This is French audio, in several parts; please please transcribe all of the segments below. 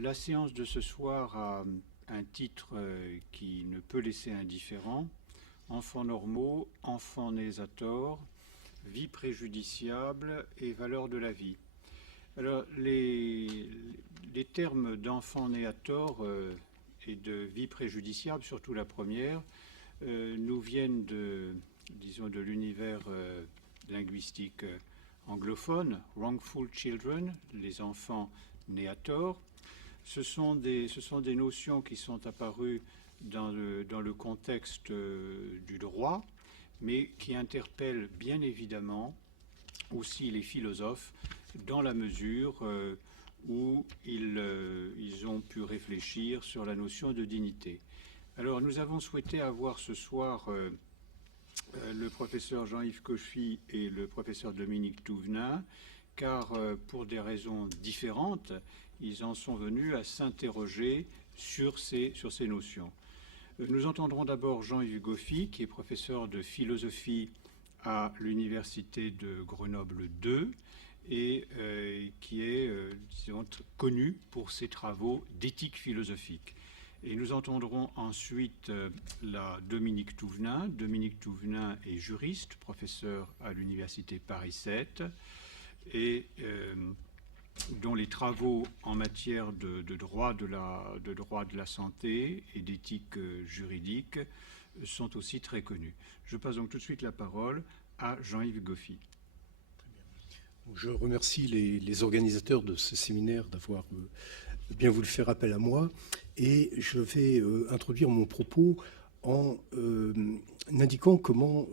La séance de ce soir a un titre qui ne peut laisser indifférent. Enfants normaux, enfants nés à tort, vie préjudiciable et valeur de la vie. Alors, les termes d'enfants nés à tort et de vie préjudiciable, surtout la première, nous viennent de l'univers linguistique anglophone, wrongful children, les enfants nés à tort. Ce sont des notions qui sont apparues dans le contexte du droit, mais qui interpellent bien évidemment aussi les philosophes dans la mesure où ils ont pu réfléchir sur la notion de dignité. Alors nous avons souhaité avoir ce soir le professeur Jean-Yves Goffy et le professeur Dominique Touvenin, car pour des raisons différentes, ils en sont venus à s'interroger sur ces notions. Nous entendrons d'abord Jean-Yves Goffy, qui est professeur de philosophie à l'université de Grenoble 2 et qui est disons, connu pour ses travaux d'éthique philosophique. Et nous entendrons ensuite la Dominique Touvenin. Dominique Touvenin est juriste, professeur à l'université Paris 7 et dont les travaux en matière de droit de la santé et d'éthique juridique sont aussi très connus. Je passe donc tout de suite la parole à Jean-Yves Goffy. Je remercie les organisateurs de ce séminaire d'avoir bien voulu faire appel à moi et je vais introduire mon propos en indiquant comment,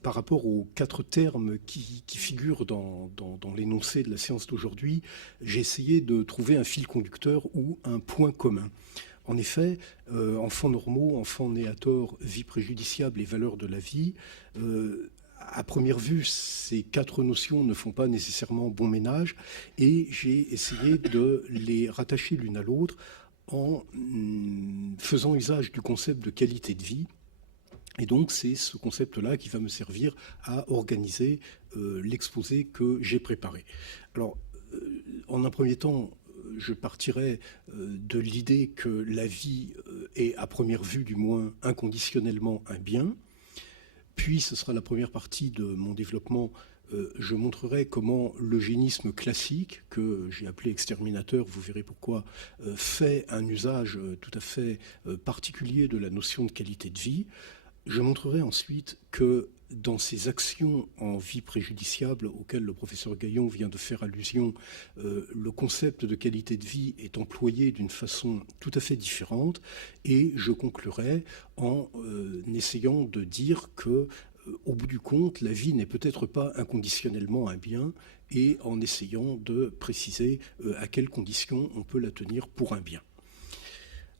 par rapport aux 4 termes qui figurent dans l'énoncé de la séance d'aujourd'hui, j'ai essayé de trouver un fil conducteur ou un point commun. En effet, enfants normaux, enfants nés à tort, vie préjudiciable et valeur de la vie, à première vue, ces 4 notions ne font pas nécessairement bon ménage et j'ai essayé de les rattacher l'une à l'autre en faisant usage du concept de qualité de vie. Et donc, c'est ce concept-là qui va me servir à organiser l'exposé que j'ai préparé. Alors, en un premier temps, je partirai de l'idée que la vie est, à première vue du moins, inconditionnellement un bien. Puis, ce sera la première partie de mon développement. Je montrerai comment l'eugénisme classique, que j'ai appelé exterminateur, vous verrez pourquoi, fait un usage tout à fait particulier de la notion de qualité de vie. Je montrerai ensuite que dans ces actions en vie préjudiciable auxquelles le professeur Gaillon vient de faire allusion, le concept de qualité de vie est employé d'une façon tout à fait différente et je conclurai en essayant de dire que, au bout du compte, la vie n'est peut-être pas inconditionnellement un bien et en essayant de préciser à quelles conditions on peut la tenir pour un bien.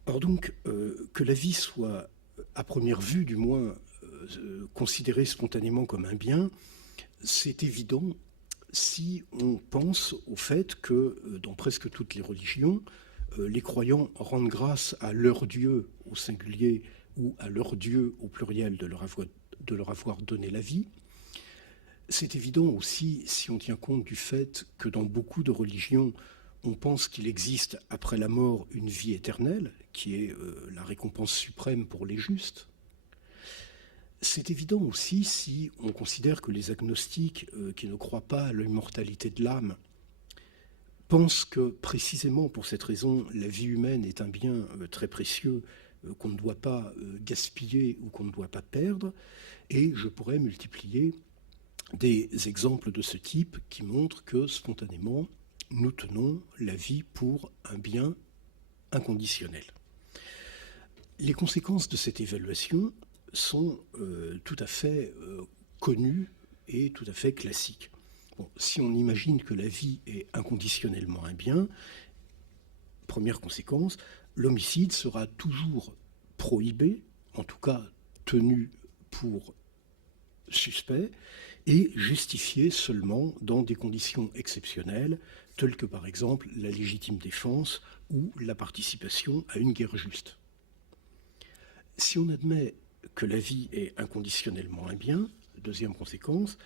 Alors donc, que la vie soit à première vue du moins, considéré spontanément comme un bien, c'est évident si on pense au fait que dans presque toutes les religions, les croyants rendent grâce à leur Dieu au singulier ou à leur Dieu au pluriel de leur avoir donné la vie. C'est évident aussi si on tient compte du fait que dans beaucoup de religions, on pense qu'il existe après la mort une vie éternelle, qui est la récompense suprême pour les justes. C'est évident aussi si on considère que les agnostiques qui ne croient pas à l'immortalité de l'âme pensent que précisément pour cette raison, la vie humaine est un bien très précieux qu'on ne doit pas gaspiller ou qu'on ne doit pas perdre. Et je pourrais multiplier des exemples de ce type qui montrent que spontanément, nous tenons la vie pour un bien inconditionnel. Les conséquences de cette évaluation sont tout à fait connues et tout à fait classiques. Bon, si on imagine que la vie est inconditionnellement un bien, première conséquence, l'homicide sera toujours prohibé, en tout cas tenu pour suspect, et justifié seulement dans des conditions exceptionnelles, telles que par exemple la légitime défense ou la participation à une guerre juste. Si on admet que la vie est inconditionnellement un bien, deuxième conséquence,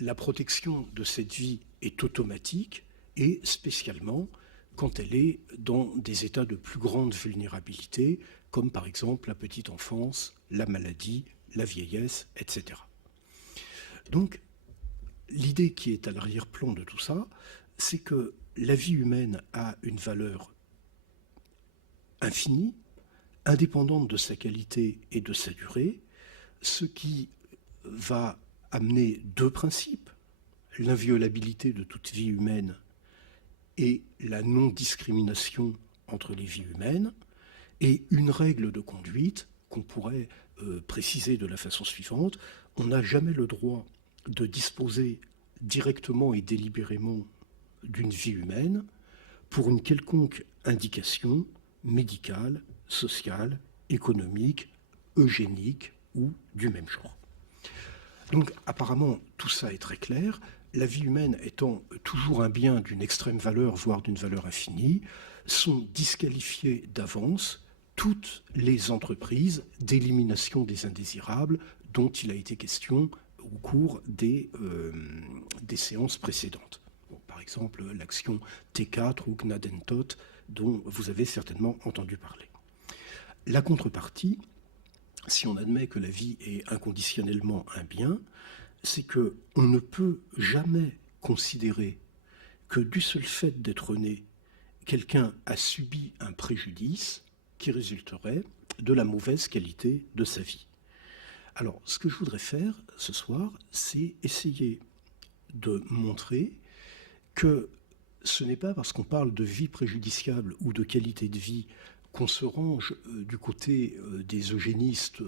la protection de cette vie est automatique et spécialement quand elle est dans des états de plus grande vulnérabilité, comme par exemple la petite enfance, la maladie, la vieillesse, etc. Donc, l'idée qui est à l'arrière-plan de tout ça, c'est que la vie humaine a une valeur infinie, indépendante de sa qualité et de sa durée, ce qui va amener deux principes, l'inviolabilité de toute vie humaine et la non-discrimination entre les vies humaines, et une règle de conduite qu'on pourrait préciser de la façon suivante: on n'a jamais le droit de disposer directement et délibérément d'une vie humaine pour une quelconque indication médicale, sociale, économique, eugénique ou du même genre. Donc apparemment tout ça est très clair. La vie humaine étant toujours un bien d'une extrême valeur, voire d'une valeur infinie, sont disqualifiées d'avance toutes les entreprises d'élimination des indésirables dont il a été question au cours des séances précédentes. Bon, par exemple, l'action T4 ou Gnadentot, dont vous avez certainement entendu parler. La contrepartie, si on admet que la vie est inconditionnellement un bien, c'est qu'on ne peut jamais considérer que du seul fait d'être né, quelqu'un a subi un préjudice qui résulterait de la mauvaise qualité de sa vie. Alors, ce que je voudrais faire ce soir, c'est essayer de montrer que ce n'est pas parce qu'on parle de vie préjudiciable ou de qualité de vie qu'on se range du côté des eugénistes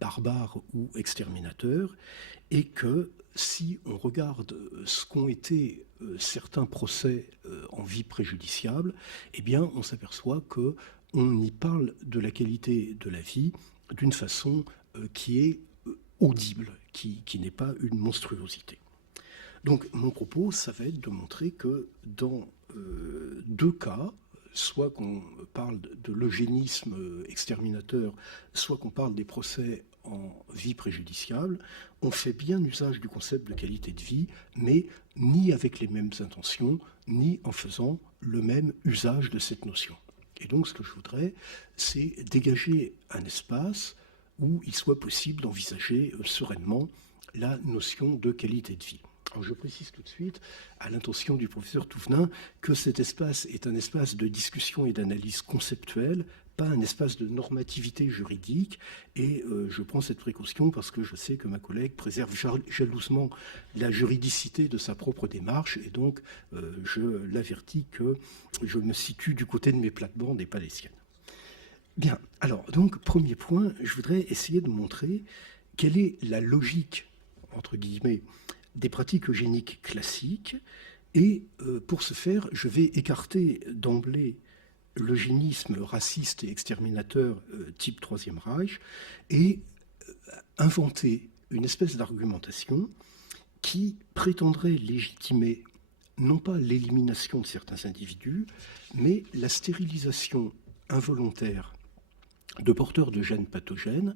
barbares ou exterminateurs, et que si on regarde ce qu'ont été certains procès en vie préjudiciable, eh bien on s'aperçoit qu'on y parle de la qualité de la vie d'une façon qui est audible, qui n'est pas une monstruosité. Donc mon propos, ça va être de montrer que dans deux cas, soit qu'on parle de l'eugénisme exterminateur, soit qu'on parle des procès en vie préjudiciable, on fait bien usage du concept de qualité de vie, mais ni avec les mêmes intentions, ni en faisant le même usage de cette notion. Et donc ce que je voudrais, c'est dégager un espace où il soit possible d'envisager sereinement la notion de qualité de vie. Alors je précise tout de suite, à l'intention du professeur Touvenin, que cet espace est un espace de discussion et d'analyse conceptuelle, pas un espace de normativité juridique, et je prends cette précaution parce que je sais que ma collègue préserve jalousement la juridicité de sa propre démarche, et donc je l'avertis que je me situe du côté de mes plates-bandes et pas les siennes. Bien, alors donc premier point, je voudrais essayer de montrer quelle est la logique, entre guillemets, des pratiques eugéniques classiques, et pour ce faire, je vais écarter d'emblée l'eugénisme raciste et exterminateur type Troisième Reich et inventer une espèce d'argumentation qui prétendrait légitimer non pas l'élimination de certains individus, mais la stérilisation involontaire de porteurs de gènes pathogènes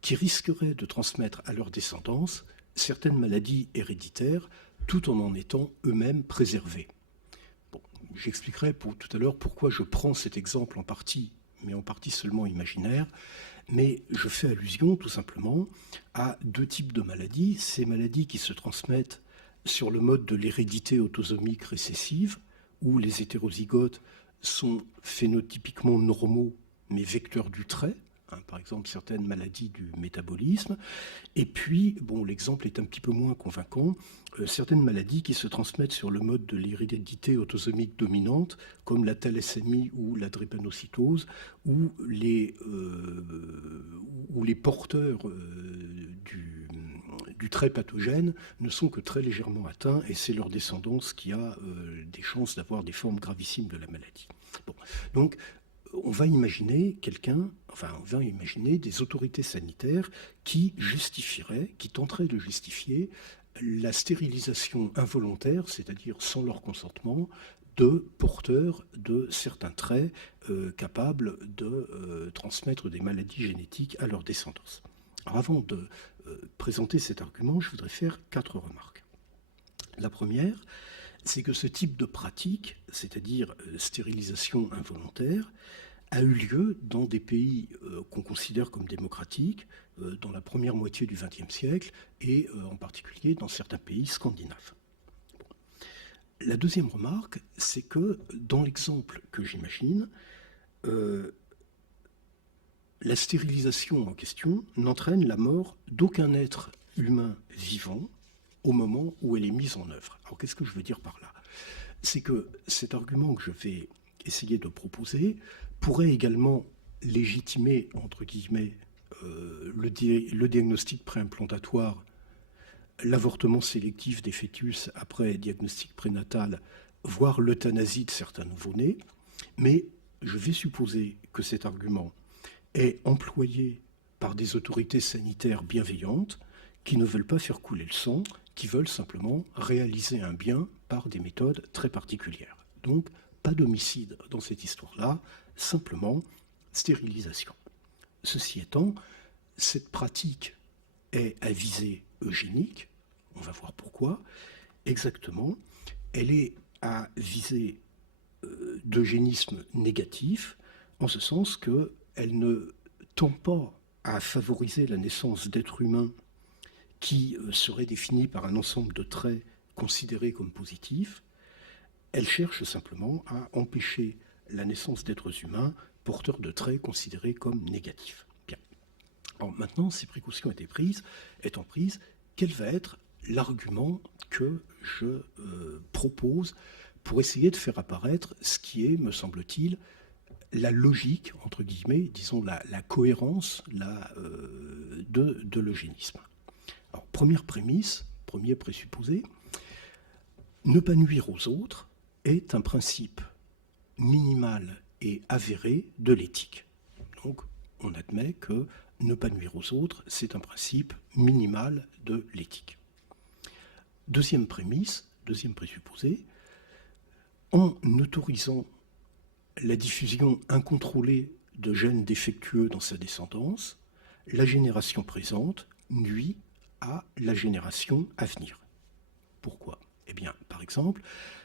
qui risqueraient de transmettre à leur descendance certaines maladies héréditaires, tout en étant eux-mêmes préservés. Bon, j'expliquerai tout à l'heure pourquoi je prends cet exemple en partie, mais en partie seulement imaginaire, mais je fais allusion tout simplement à deux types de maladies, ces maladies qui se transmettent sur le mode de l'hérédité autosomique récessive, où les hétérozygotes sont phénotypiquement normaux, mais vecteurs du trait, par exemple certaines maladies du métabolisme, et puis, bon, l'exemple est un petit peu moins convaincant, certaines maladies qui se transmettent sur le mode de l'hérédité autosomique dominante, comme la thalassémie ou la drépanocytose, où les porteurs du trait pathogène ne sont que très légèrement atteints, et c'est leur descendance qui a des chances d'avoir des formes gravissimes de la maladie. Bon, donc, on va imaginer des autorités sanitaires qui tenteraient de justifier la stérilisation involontaire, c'est-à-dire sans leur consentement, de porteurs de certains traits capables de transmettre des maladies génétiques à leur descendance. Alors avant de présenter cet argument, je voudrais faire 4 remarques. La première, c'est que ce type de pratique, c'est-à-dire stérilisation involontaire, a eu lieu dans des pays qu'on considère comme démocratiques, dans la première moitié du XXe siècle, et en particulier dans certains pays scandinaves. La deuxième remarque, c'est que dans l'exemple que j'imagine, la stérilisation en question n'entraîne la mort d'aucun être humain vivant au moment où elle est mise en œuvre. Alors qu'est-ce que je veux dire par là? C'est que cet argument que je vais essayer de proposer pourrait également légitimer, entre guillemets, le diagnostic préimplantatoire, l'avortement sélectif des fœtus après diagnostic prénatal, voire l'euthanasie de certains nouveau-nés, mais je vais supposer que cet argument est employé par des autorités sanitaires bienveillantes qui ne veulent pas faire couler le sang, qui veulent simplement réaliser un bien par des méthodes très particulières. Donc, pas d'homicide dans cette histoire-là, simplement stérilisation. Ceci étant, cette pratique est à visée eugénique, on va voir pourquoi, exactement, elle est à visée d'eugénisme négatif, en ce sens qu'elle ne tend pas à favoriser la naissance d'êtres humains qui seraient définis par un ensemble de traits considérés comme positifs. Elle cherche simplement à empêcher la naissance d'êtres humains porteurs de traits considérés comme négatifs. Bien. Alors maintenant, ces précautions étant prises, quel va être l'argument que je propose pour essayer de faire apparaître ce qui est, me semble-t-il, la logique, entre guillemets, disons la cohérence de l'eugénisme. Alors, première prémisse, premier présupposé, ne pas nuire aux autres est un principe minimal et avéré de l'éthique. Donc, on admet que ne pas nuire aux autres, c'est un principe minimal de l'éthique. Deuxième prémisse, deuxième présupposé, en autorisant la diffusion incontrôlée de gènes défectueux dans sa descendance, la génération présente nuit à la génération à venir. Pourquoi? Eh bien, par exemple,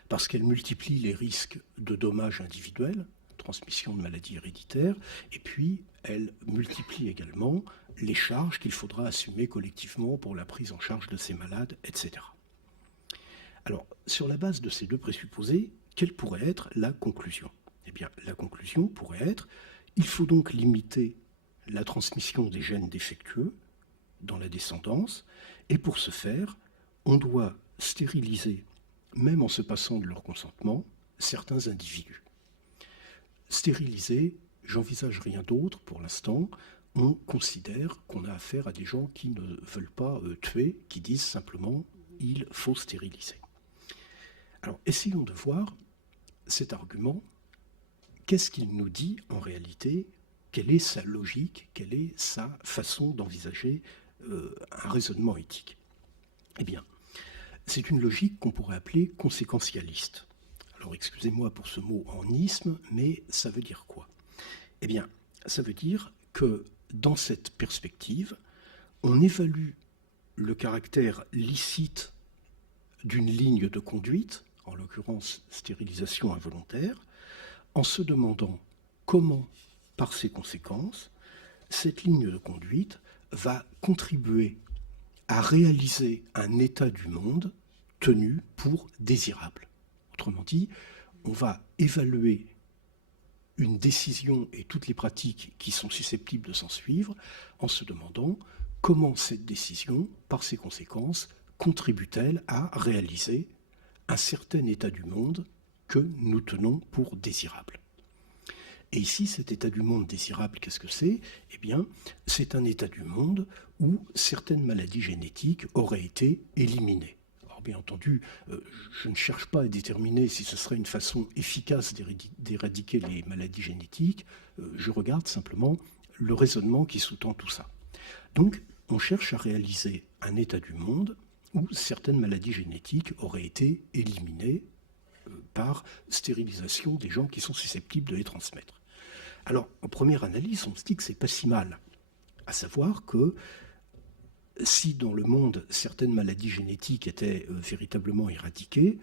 parce qu'elle multiplie les risques de dommages individuels, transmission de maladies héréditaires, et puis elle multiplie également les charges qu'il faudra assumer collectivement pour la prise en charge de ces malades, etc. Alors, sur la base de ces deux présupposés, quelle pourrait être la conclusion? Eh bien, la conclusion pourrait être: il faut donc limiter la transmission des gènes défectueux dans la descendance, et pour ce faire, on doit stériliser, même en se passant de leur consentement, certains individus. Stériliser, j'envisage rien d'autre pour l'instant. On considère qu'on a affaire à des gens qui ne veulent pas tuer, qui disent simplement « il faut stériliser ». Alors, essayons de voir cet argument. Qu'est-ce qu'il nous dit en réalité? Quelle est sa logique? Quelle est sa façon d'envisager un raisonnement éthique? Eh bien, c'est une logique qu'on pourrait appeler conséquentialiste. Alors, excusez-moi pour ce mot en isme, mais ça veut dire quoi? Eh bien, ça veut dire que dans cette perspective, on évalue le caractère licite d'une ligne de conduite, en l'occurrence stérilisation involontaire, en se demandant comment, par ses conséquences, cette ligne de conduite va contribuer à réaliser un état du monde tenu pour désirable. Autrement dit, on va évaluer une décision et toutes les pratiques qui sont susceptibles de s'en suivre en se demandant comment cette décision, par ses conséquences, contribue-t-elle à réaliser un certain état du monde que nous tenons pour désirable. Et ici, cet état du monde désirable, qu'est-ce que c'est? Eh bien, c'est un état du monde où certaines maladies génétiques auraient été éliminées. Alors, bien entendu, je ne cherche pas à déterminer si ce serait une façon efficace d'éradiquer les maladies génétiques. Je regarde simplement le raisonnement qui sous-tend tout ça. Donc, on cherche à réaliser un état du monde où certaines maladies génétiques auraient été éliminées par stérilisation des gens qui sont susceptibles de les transmettre. Alors, en première analyse, on se dit que c'est pas si mal, à savoir que si dans le monde certaines maladies génétiques étaient véritablement éradiquées,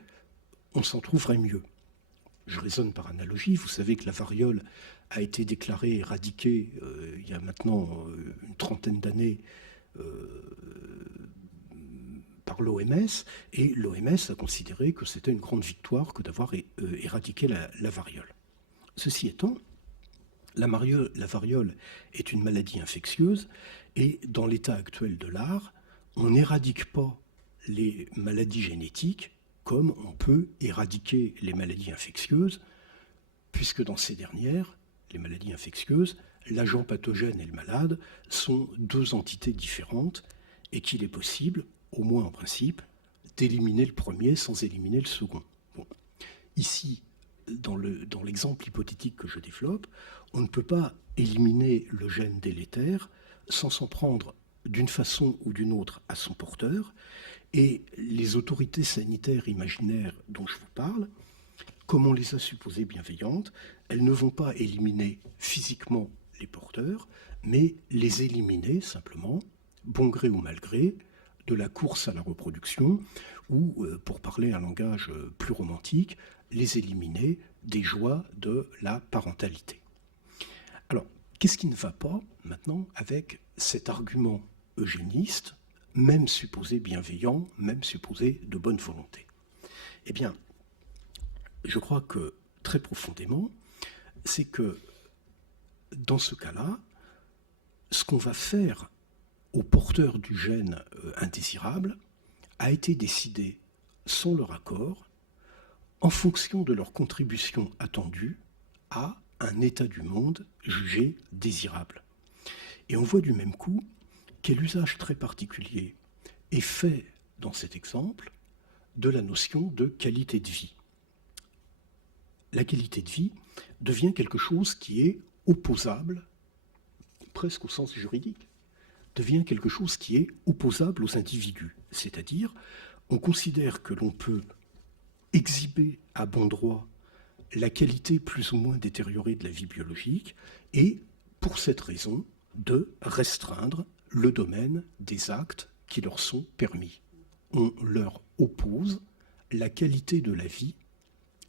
on s'en trouverait mieux. Je raisonne par analogie. Vous savez que la variole a été déclarée éradiquée il y a maintenant une trentaine d'années par l'OMS, et l'OMS a considéré que c'était une grande victoire que d'avoir éradiqué la variole. Ceci étant, la variole est une maladie infectieuse, et dans l'état actuel de l'art, on n'éradique pas les maladies génétiques comme on peut éradiquer les maladies infectieuses, puisque dans ces dernières, les maladies infectieuses, l'agent pathogène et le malade sont deux entités différentes et qu'il est possible, au moins en principe, d'éliminer le premier sans éliminer le second. Bon. Ici, dans l'exemple hypothétique que je développe, on ne peut pas éliminer le gène délétère sans s'en prendre d'une façon ou d'une autre à son porteur, et les autorités sanitaires imaginaires dont je vous parle, comme on les a supposées bienveillantes, elles ne vont pas éliminer physiquement les porteurs, mais les éliminer simplement, bon gré ou mal gré, de la course à la reproduction, ou, pour parler un langage plus romantique, les éliminer des joies de la parentalité. Alors, qu'est-ce qui ne va pas maintenant avec cet argument eugéniste, même supposé bienveillant, même supposé de bonne volonté? Eh bien, je crois que très profondément, c'est que dans ce cas-là, ce qu'on va faire aux porteurs du gène indésirable a été décidé sans leur accord, en fonction de leur contribution attendue à un état du monde jugé désirable. Et on voit du même coup quel usage très particulier est fait dans cet exemple de la notion de qualité de vie. La qualité de vie devient quelque chose qui est opposable, presque au sens juridique, devient quelque chose qui est opposable aux individus. C'est-à-dire, on considère que l'on peut exhiber à bon droit la qualité plus ou moins détériorée de la vie biologique et, pour cette raison, de restreindre le domaine des actes qui leur sont permis. On leur oppose la qualité de la vie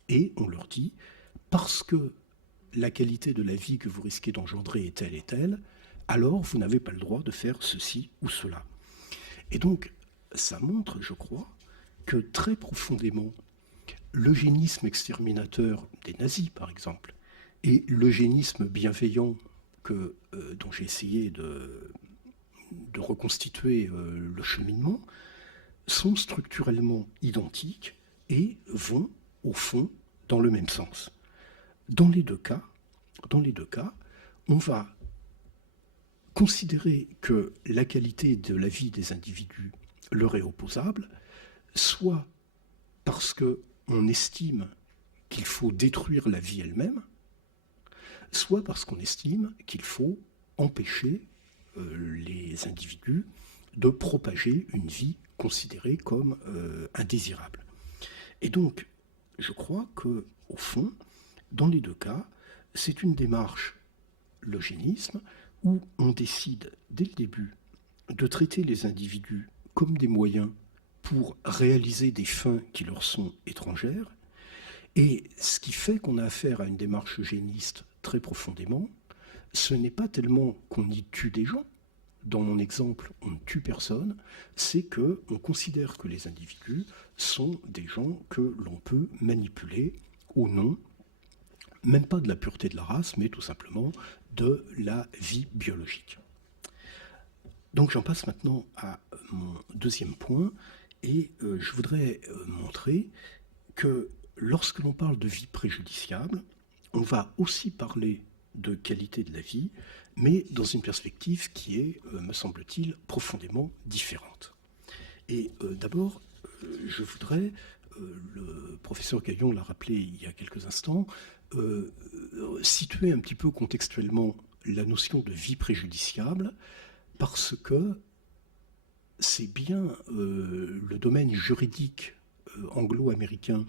et on leur dit, parce que la qualité de la vie que vous risquez d'engendrer est telle et telle, alors vous n'avez pas le droit de faire ceci ou cela. Et donc, ça montre, je crois, que très profondément, l'eugénisme exterminateur des nazis, par exemple, et l'eugénisme bienveillant dont j'ai essayé de reconstituer le cheminement, sont structurellement identiques et vont, au fond, dans le même sens. Dans les deux cas, on va considérer que la qualité de la vie des individus leur est opposable, soit parce qu'on estime qu'il faut détruire la vie elle-même, soit parce qu'on estime qu'il faut empêcher les individus de propager une vie considérée comme indésirable. Et donc, je crois qu'au fond, dans les deux cas, c'est une démarche, l'eugénisme, où on décide dès le début de traiter les individus comme des moyens pour réaliser des fins qui leur sont étrangères. Et ce qui fait qu'on a affaire à une démarche eugéniste très profondément, ce n'est pas tellement qu'on y tue des gens. Dans mon exemple, on ne tue personne, c'est qu'on considère que les individus sont des gens que l'on peut manipuler au nom, même pas de la pureté de la race, mais tout simplement de la vie biologique. Donc j'en passe maintenant à mon deuxième point, et je voudrais montrer que lorsque l'on parle de vie préjudiciable, on va aussi parler de qualité de la vie, mais dans une perspective qui est, me semble-t-il, profondément différente. Et d'abord, je voudrais, le professeur Gaillon l'a rappelé il y a quelques instants, situer un petit peu contextuellement la notion de vie préjudiciable, parce que c'est bien le domaine juridique anglo-américain,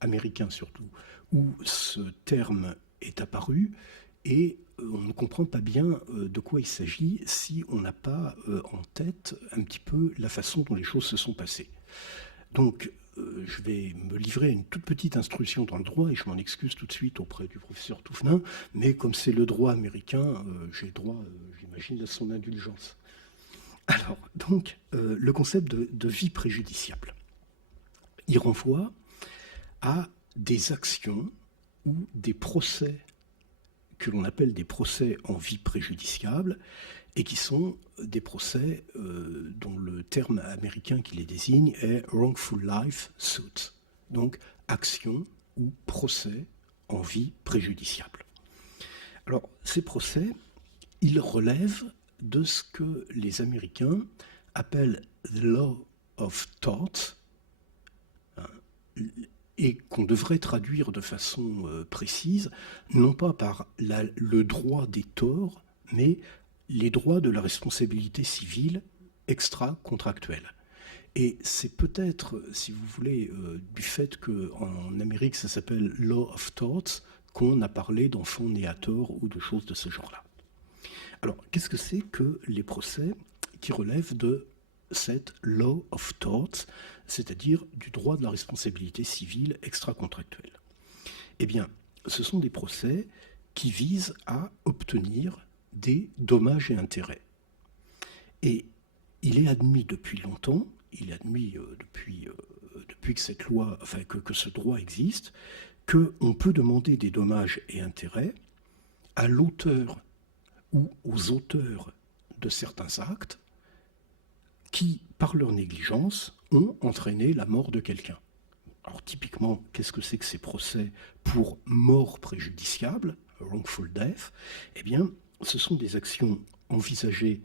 américain surtout, où ce terme est apparu, et on ne comprend pas bien de quoi il s'agit si on n'a pas en tête un petit peu la façon dont les choses se sont passées. Donc, je vais me livrer à une toute petite instruction dans le droit, et je m'en excuse tout de suite auprès du professeur Touffenin, mais comme c'est le droit américain, j'ai droit, j'imagine, à son indulgence. Alors, donc, le concept de vie préjudiciable, il renvoie à des actions ou des procès que l'on appelle des procès en vie préjudiciable, et qui sont des procès dont le terme américain qui les désigne est wrongful life suit, donc action ou procès en vie préjudiciable. Alors, ces procès, ils relèvent de ce que les Américains appellent the law of tort, et qu'on devrait traduire de façon précise, non pas par le droit des torts, mais les droits de la responsabilité civile extra-contractuelle. Et c'est peut-être, si vous voulez, du fait qu'en Amérique, ça s'appelle Law of Torts, qu'on a parlé d'enfants nés à tort ou de choses de ce genre-là. Alors, qu'est-ce que c'est que les procès qui relèvent de cette Law of Torts, c'est-à-dire du droit de la responsabilité civile extra-contractuelle? Eh bien, ce sont des procès qui visent à obtenir des dommages et intérêts. Et il est admis depuis longtemps, il est admis depuis que cette loi, enfin que ce droit existe, qu'on peut demander des dommages et intérêts à l'auteur ou aux auteurs de certains actes qui, par leur négligence, ont entraîné la mort de quelqu'un. Alors typiquement, qu'est-ce que c'est que ces procès pour mort préjudiciable, wrongful death? Eh bien, ce sont des actions envisagées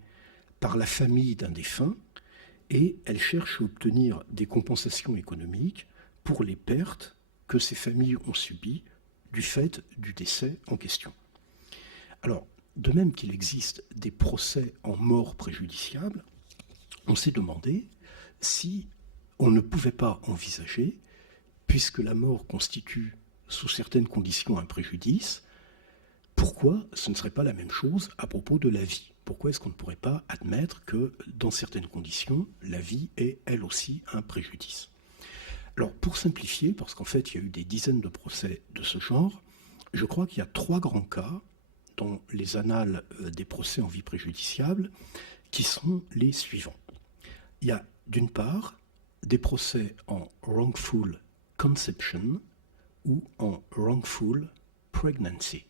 par la famille d'un défunt, et elles cherchent à obtenir des compensations économiques pour les pertes que ces familles ont subies du fait du décès en question. Alors, de même qu'il existe des procès en mort préjudiciable, on s'est demandé si on ne pouvait pas envisager, puisque la mort constitue sous certaines conditions un préjudice, pourquoi ce ne serait pas la même chose à propos de la vie? Pourquoi est-ce qu'on ne pourrait pas admettre que, dans certaines conditions, la vie est, elle aussi, un préjudice? Alors, pour simplifier, parce qu'en fait, il y a eu des dizaines de procès de ce genre, je crois qu'il y a 3 grands cas dans les annales des procès en vie préjudiciable, qui sont les suivants. Il y a, d'une part, des procès en wrongful conception ou en wrongful pregnancy.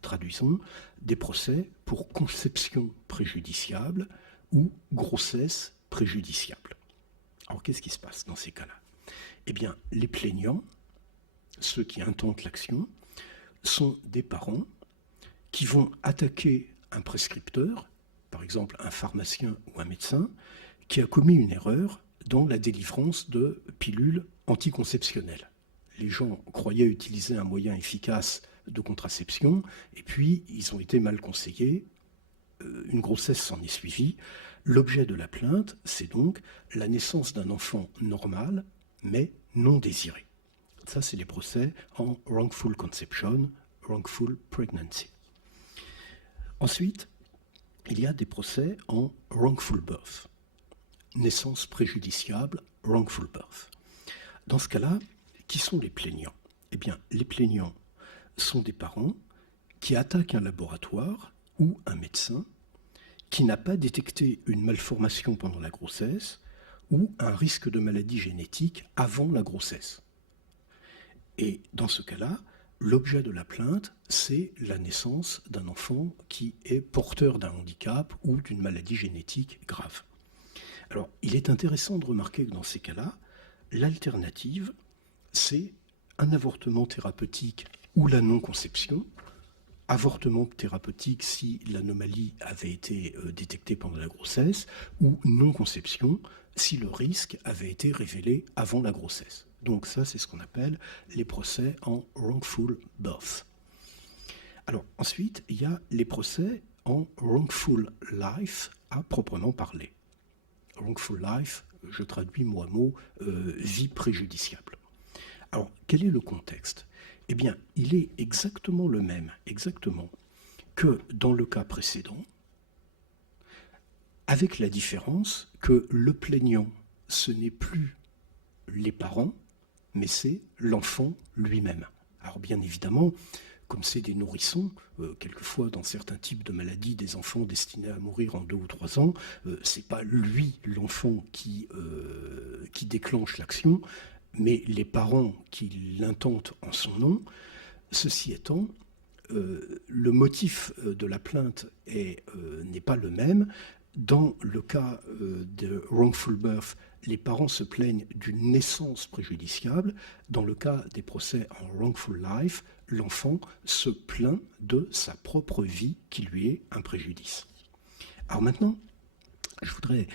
Traduisons, des procès pour conception préjudiciable ou grossesse préjudiciable. Alors, qu'est-ce qui se passe dans ces cas-là? Eh bien, les plaignants, ceux qui intentent l'action, sont des parents qui vont attaquer un prescripteur, par exemple un pharmacien ou un médecin, qui a commis une erreur dans la délivrance de pilules anticonceptionnelles. Les gens croyaient utiliser un moyen efficace de contraception, et puis ils ont été mal conseillés, une grossesse s'en est suivie. L'objet de la plainte, c'est donc la naissance d'un enfant normal, mais non désiré. Ça, c'est les procès en wrongful conception, wrongful pregnancy. Ensuite, il y a des procès en wrongful birth, naissance préjudiciable, wrongful birth. Dans ce cas-là, qui sont les plaignants? Eh bien, les plaignants sont des parents qui attaquent un laboratoire ou un médecin qui n'a pas détecté une malformation pendant la grossesse ou un risque de maladie génétique avant la grossesse. Et dans ce cas-là, l'objet de la plainte, c'est la naissance d'un enfant qui est porteur d'un handicap ou d'une maladie génétique grave. Alors, il est intéressant de remarquer que dans ces cas-là, l'alternative, c'est un avortement thérapeutique ou la non-conception. Avortement thérapeutique si l'anomalie avait été détectée pendant la grossesse, ou non-conception si le risque avait été révélé avant la grossesse. Donc ça, c'est ce qu'on appelle les procès en wrongful birth. Alors ensuite, il y a les procès en wrongful life à proprement parler. Wrongful life, je traduis mot à mot, vie préjudiciable. Alors, quel est le contexte? Eh bien, il est exactement le même, exactement, que dans le cas précédent, avec la différence que le plaignant, ce n'est plus les parents, mais c'est l'enfant lui-même. Alors bien évidemment, comme c'est des nourrissons, quelquefois dans certains types de maladies, des enfants destinés à mourir en 2 ou 3 ans, c'est pas lui, l'enfant, qui déclenche l'action, mais les parents qui l'intentent en son nom. Ceci étant, le motif de la plainte n'est pas le même. Dans le cas de wrongful birth, les parents se plaignent d'une naissance préjudiciable. Dans le cas des procès en wrongful life, l'enfant se plaint de sa propre vie qui lui est un préjudice. Alors maintenant, je voudrais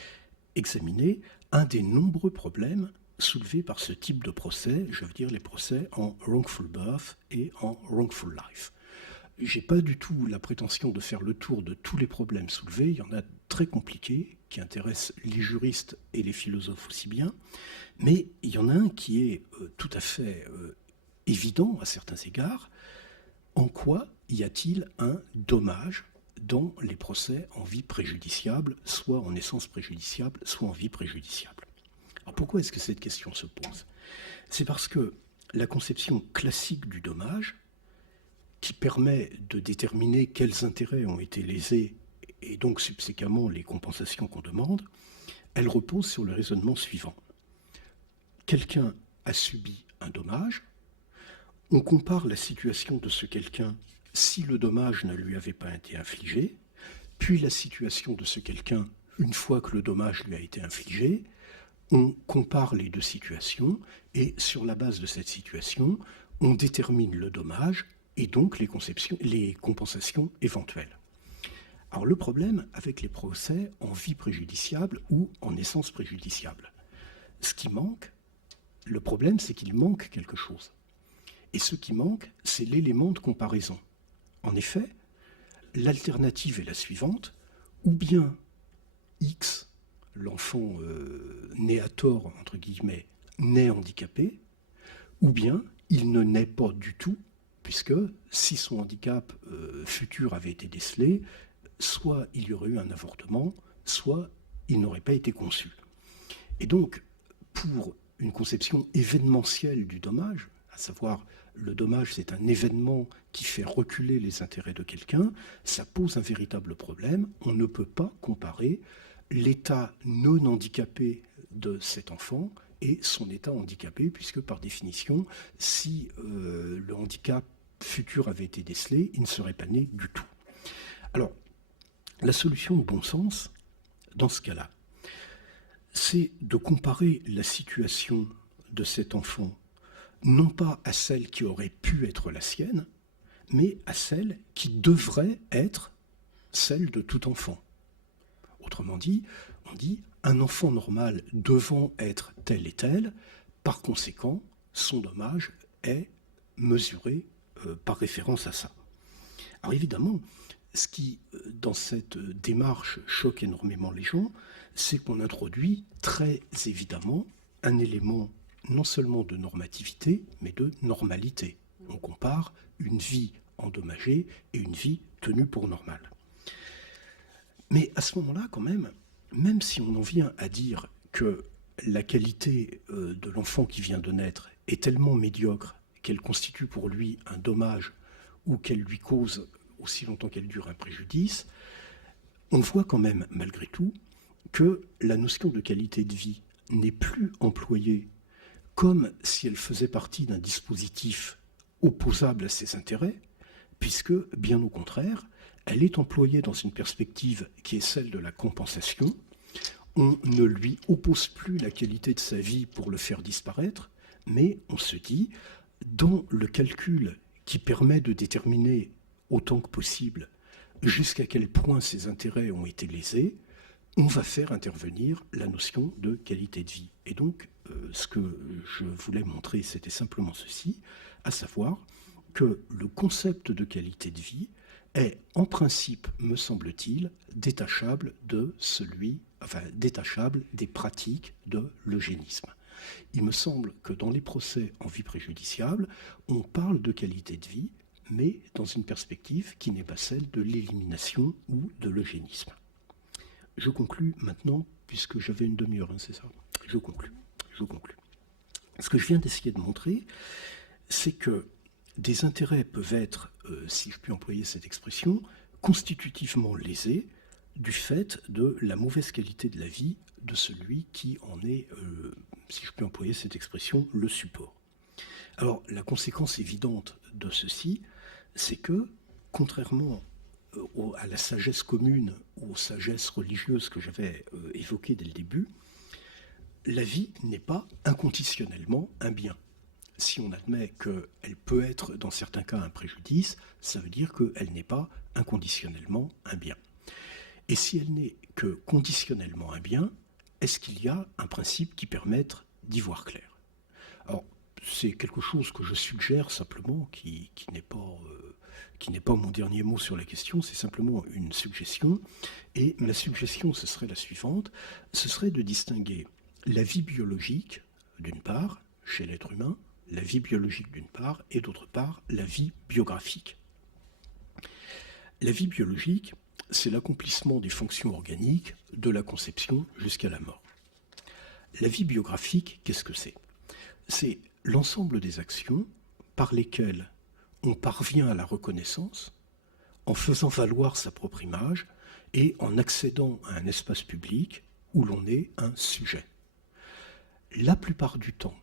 examiner un des nombreux problèmes soulevés par ce type de procès, je veux dire les procès en wrongful birth et en wrongful life. Je n'ai pas du tout la prétention de faire le tour de tous les problèmes soulevés. Il y en a très compliqués qui intéressent les juristes et les philosophes aussi bien. Mais il y en a un qui est tout à fait évident à certains égards. En quoi y a-t-il un dommage dans les procès en vie préjudiciable, soit en naissance préjudiciable, soit en vie préjudiciable? Alors pourquoi est-ce que cette question se pose? C'est parce que la conception classique du dommage, qui permet de déterminer quels intérêts ont été lésés et donc subséquemment les compensations qu'on demande, elle repose sur le raisonnement suivant. Quelqu'un a subi un dommage, on compare la situation de ce quelqu'un si le dommage ne lui avait pas été infligé, puis la situation de ce quelqu'un une fois que le dommage lui a été infligé, on compare les deux situations et sur la base de cette situation, on détermine le dommage et donc les compensations éventuelles. Alors le problème avec les procès en vie préjudiciable ou en naissance préjudiciable, le problème c'est qu'il manque quelque chose. Et ce qui manque, c'est l'élément de comparaison. En effet, l'alternative est la suivante, ou bien X, l'enfant né à tort, entre guillemets, naît handicapé, ou bien il ne naît pas du tout, puisque si son handicap futur avait été décelé, soit il y aurait eu un avortement, soit il n'aurait pas été conçu. Et donc, pour une conception événementielle du dommage, à savoir le dommage c'est un événement qui fait reculer les intérêts de quelqu'un, ça pose un véritable problème. On ne peut pas comparer l'état non handicapé de cet enfant et son état handicapé, puisque par définition, si le handicap futur avait été décelé, il ne serait pas né du tout. Alors, la solution de bon sens, dans ce cas-là, c'est de comparer la situation de cet enfant, non pas à celle qui aurait pu être la sienne, mais à celle qui devrait être celle de tout enfant. Autrement dit, on dit un enfant normal devant être tel et tel, par conséquent, son dommage est mesuré par référence à ça. Alors évidemment, ce qui, dans cette démarche, choque énormément les gens, c'est qu'on introduit très évidemment un élément non seulement de normativité, mais de normalité. On compare une vie endommagée et une vie tenue pour normale. Mais à ce moment-là, quand même si on en vient à dire que la qualité de l'enfant qui vient de naître est tellement médiocre qu'elle constitue pour lui un dommage ou qu'elle lui cause, aussi longtemps qu'elle dure, un préjudice, on voit quand même, malgré tout, que la notion de qualité de vie n'est plus employée comme si elle faisait partie d'un dispositif opposable à ses intérêts, puisque, bien au contraire, elle est employée dans une perspective qui est celle de la compensation. On ne lui oppose plus la qualité de sa vie pour le faire disparaître, mais on se dit, dans le calcul qui permet de déterminer autant que possible jusqu'à quel point ses intérêts ont été lésés, on va faire intervenir la notion de qualité de vie. Et donc, ce que je voulais montrer, c'était simplement ceci, à savoir que le concept de qualité de vie est, en principe, me semble-t-il, détachable détachable des pratiques de l'eugénisme. Il me semble que dans les procès en vie préjudiciable, on parle de qualité de vie, mais dans une perspective qui n'est pas celle de l'élimination ou de l'eugénisme. Je conclus maintenant, puisque j'avais une demi-heure, c'est ça? Je conclus. Ce que je viens d'essayer de montrer, c'est que des intérêts peuvent être, si je puis employer cette expression, constitutivement lésés du fait de la mauvaise qualité de la vie de celui qui en est, si je puis employer cette expression, le support. Alors, la conséquence évidente de ceci, c'est que, contrairement à la sagesse commune ou aux sagesses religieuses que j'avais évoquées dès le début, la vie n'est pas inconditionnellement un bien. Si on admet qu'elle peut être, dans certains cas, un préjudice, ça veut dire qu'elle n'est pas inconditionnellement un bien. Et si elle n'est que conditionnellement un bien, est-ce qu'il y a un principe qui permette d'y voir clair? Alors, c'est quelque chose que je suggère simplement, qui n'est pas mon dernier mot sur la question, c'est simplement une suggestion. Et ma suggestion, ce serait la suivante, ce serait de distinguer la vie biologique, d'une part, chez l'être humain, la vie biologique d'une part, et d'autre part, la vie biographique. La vie biologique, c'est l'accomplissement des fonctions organiques de la conception jusqu'à la mort. La vie biographique, qu'est-ce que c'est? C'est l'ensemble des actions par lesquelles on parvient à la reconnaissance en faisant valoir sa propre image et en accédant à un espace public où l'on est un sujet. La plupart du temps,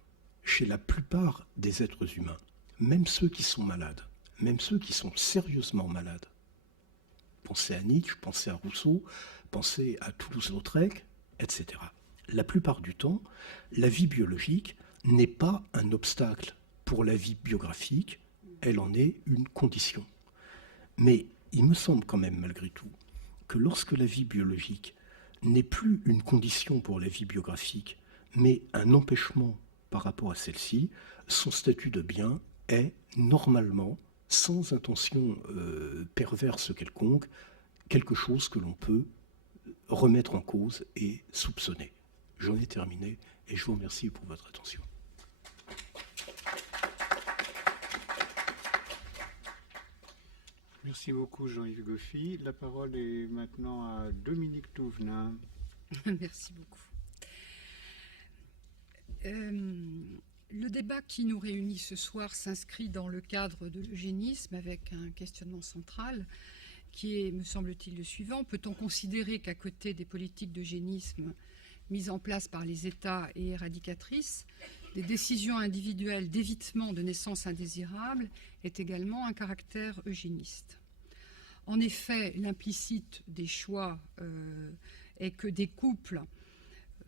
chez la plupart des êtres humains, même ceux qui sont malades, même ceux qui sont sérieusement malades, pensez à Nietzsche, pensez à Rousseau, pensez à Toulouse-Lautrec, etc. La plupart du temps, la vie biologique n'est pas un obstacle pour la vie biographique, elle en est une condition. Mais il me semble quand même, malgré tout, que lorsque la vie biologique n'est plus une condition pour la vie biographique, mais un empêchement par rapport à celle-ci, son statut de bien est normalement, sans intention perverse quelconque, quelque chose que l'on peut remettre en cause et soupçonner. J'en ai terminé et je vous remercie pour votre attention. Merci beaucoup Jean-Yves Goffy. La parole est maintenant à Dominique Touvenin. Merci beaucoup. Le débat qui nous réunit ce soir s'inscrit dans le cadre de l'eugénisme avec un questionnement central qui est, me semble-t-il, le suivant. Peut-on considérer qu'à côté des politiques d'eugénisme mises en place par les États et éradicatrices, des décisions individuelles d'évitement de naissances indésirables aient également un caractère eugéniste? En effet, l'implicite des choix est que des couples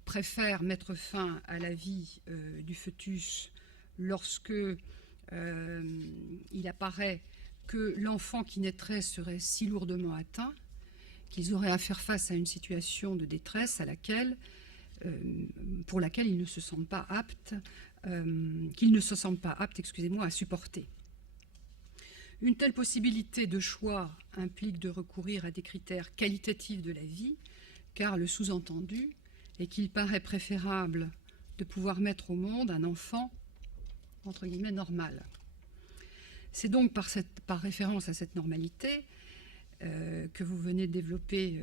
préfèrent mettre fin à la vie du fœtus lorsque il apparaît que l'enfant qui naîtrait serait si lourdement atteint qu'ils auraient à faire face à une situation de détresse pour laquelle ils ne se sentent pas aptes, à supporter. Une telle possibilité de choix implique de recourir à des critères qualitatifs de la vie, car le sous-entendu est qu'il paraît préférable de pouvoir mettre au monde un enfant, entre guillemets, normal. C'est donc par référence à cette normalité que vous venez de développer,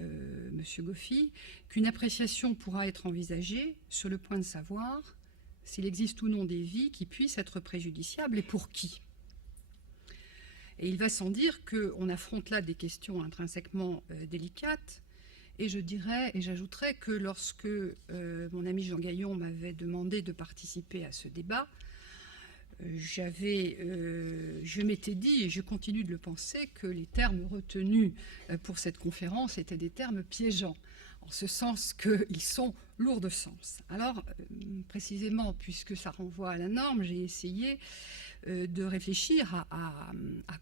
Monsieur Goffy, qu'une appréciation pourra être envisagée sur le point de savoir s'il existe ou non des vies qui puissent être préjudiciables et pour qui. Et il va sans dire qu'on affronte là des questions intrinsèquement délicates. Et je dirais, et j'ajouterais que lorsque mon ami Jean Gaillon m'avait demandé de participer à ce débat, je m'étais dit, et je continue de le penser, que les termes retenus pour cette conférence étaient des termes piégeants, en ce sens qu'ils sont lourds de sens. Alors, précisément, puisque ça renvoie à la norme, j'ai essayé de réfléchir à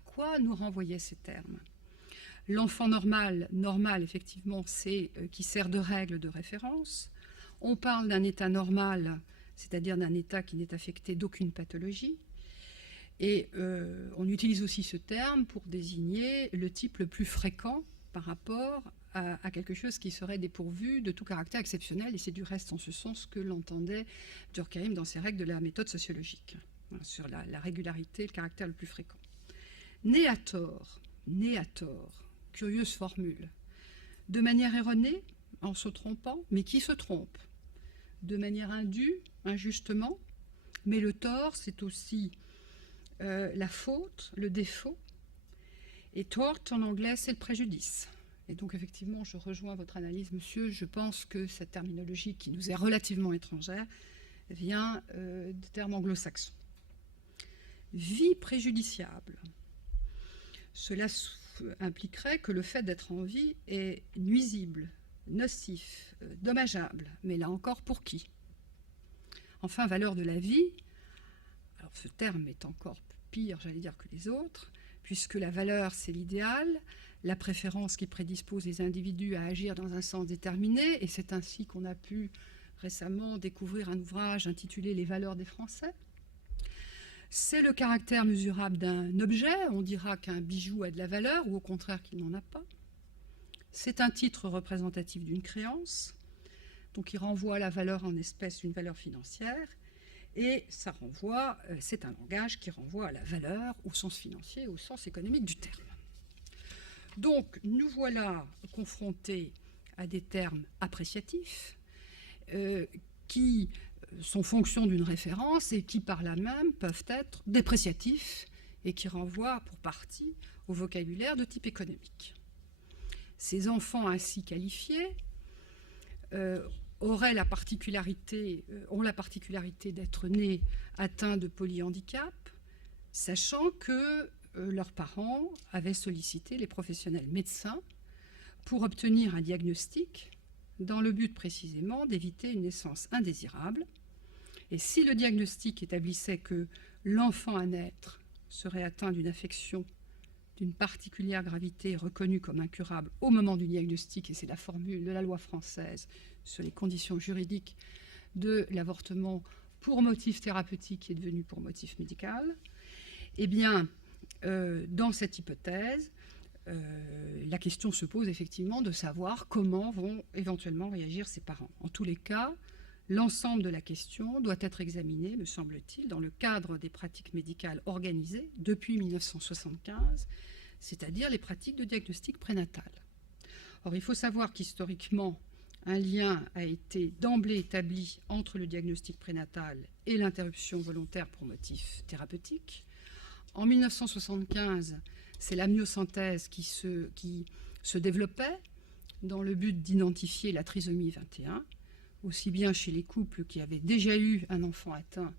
quoi nous renvoyaient ces termes. L'enfant normal, effectivement, c'est qui sert de règle de référence. On parle d'un état normal, c'est-à-dire d'un état qui n'est affecté d'aucune pathologie. Et on utilise aussi ce terme pour désigner le type le plus fréquent par rapport à quelque chose qui serait dépourvu de tout caractère exceptionnel. Et c'est du reste en ce sens que l'entendait Durkheim dans ses règles de la méthode sociologique, sur la régularité, le caractère le plus fréquent. Né à tort, curieuse formule, de manière erronée, en se trompant, mais qui se trompe? De manière indue, injustement, Mais le tort, c'est aussi la faute, le défaut. Et tort, en anglais, c'est le préjudice. Et donc, effectivement, je rejoins votre analyse, monsieur. Je pense que cette terminologie, qui nous est relativement étrangère, vient des termes anglo-saxons. Vie préjudiciable. Cela impliquerait que le fait d'être en vie est nuisible, nocif, dommageable. Mais là encore, pour qui? Enfin, valeur de la vie. Alors, ce terme est encore pire, j'allais dire, que les autres, puisque la valeur, c'est l'idéal, la préférence qui prédispose les individus à agir dans un sens déterminé, et c'est ainsi qu'on a pu récemment découvrir un ouvrage intitulé « Les valeurs des Français ». C'est le caractère mesurable d'un objet, on dira qu'un bijou a de la valeur, ou au contraire qu'il n'en a pas. C'est un titre représentatif d'une créance, donc il renvoie à la valeur en espèces, une valeur financière, et ça renvoie, c'est un langage qui renvoie à la valeur au sens financier, au sens économique du terme. Donc nous voilà confrontés à des termes appréciatifs qui sont fonction d'une référence et qui par là même peuvent être dépréciatifs et qui renvoient pour partie au vocabulaire de type économique. Ces enfants ainsi qualifiés ont la particularité d'être nés atteints de polyhandicap, sachant que leurs parents avaient sollicité les professionnels médecins pour obtenir un diagnostic dans le but précisément d'éviter une naissance indésirable. Et si le diagnostic établissait que l'enfant à naître serait atteint d'une affection d'une particulière gravité reconnue comme incurable au moment du diagnostic, et c'est la formule de la loi française sur les conditions juridiques de l'avortement pour motif thérapeutique qui est devenu pour motif médical, eh bien, dans cette hypothèse, la question se pose effectivement de savoir comment vont éventuellement réagir ses parents. En tous les cas, l'ensemble de la question doit être examiné, me semble-t-il, dans le cadre des pratiques médicales organisées depuis 1975, c'est-à-dire les pratiques de diagnostic prénatal. Or, il faut savoir qu'historiquement, un lien a été d'emblée établi entre le diagnostic prénatal et l'interruption volontaire pour motif thérapeutique. En 1975, c'est l'amniosynthèse qui se développait dans le but d'identifier la trisomie 21, aussi bien chez les couples qui avaient déjà eu un enfant atteint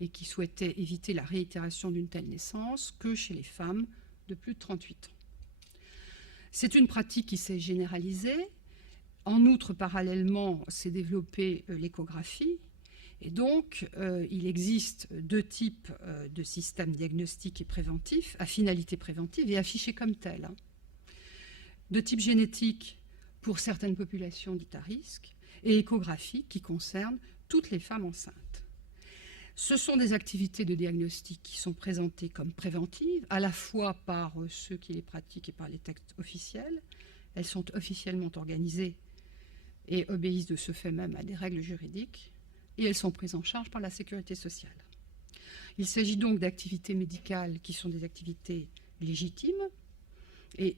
et qui souhaitaient éviter la réitération d'une telle naissance que chez les femmes de plus de 38 ans. C'est une pratique qui s'est généralisée. En outre, parallèlement, s'est développée l'échographie. Et donc, il existe deux types de systèmes diagnostiques et préventifs, à finalité préventive et affichés comme tels. De type génétique pour certaines populations dites à risque, et échographie qui concerne toutes les femmes enceintes. Ce sont des activités de diagnostic qui sont présentées comme préventives, à la fois par ceux qui les pratiquent et par les textes officiels. Elles sont officiellement organisées et obéissent de ce fait même à des règles juridiques, et elles sont prises en charge par la sécurité sociale. Il s'agit donc d'activités médicales qui sont des activités légitimes, et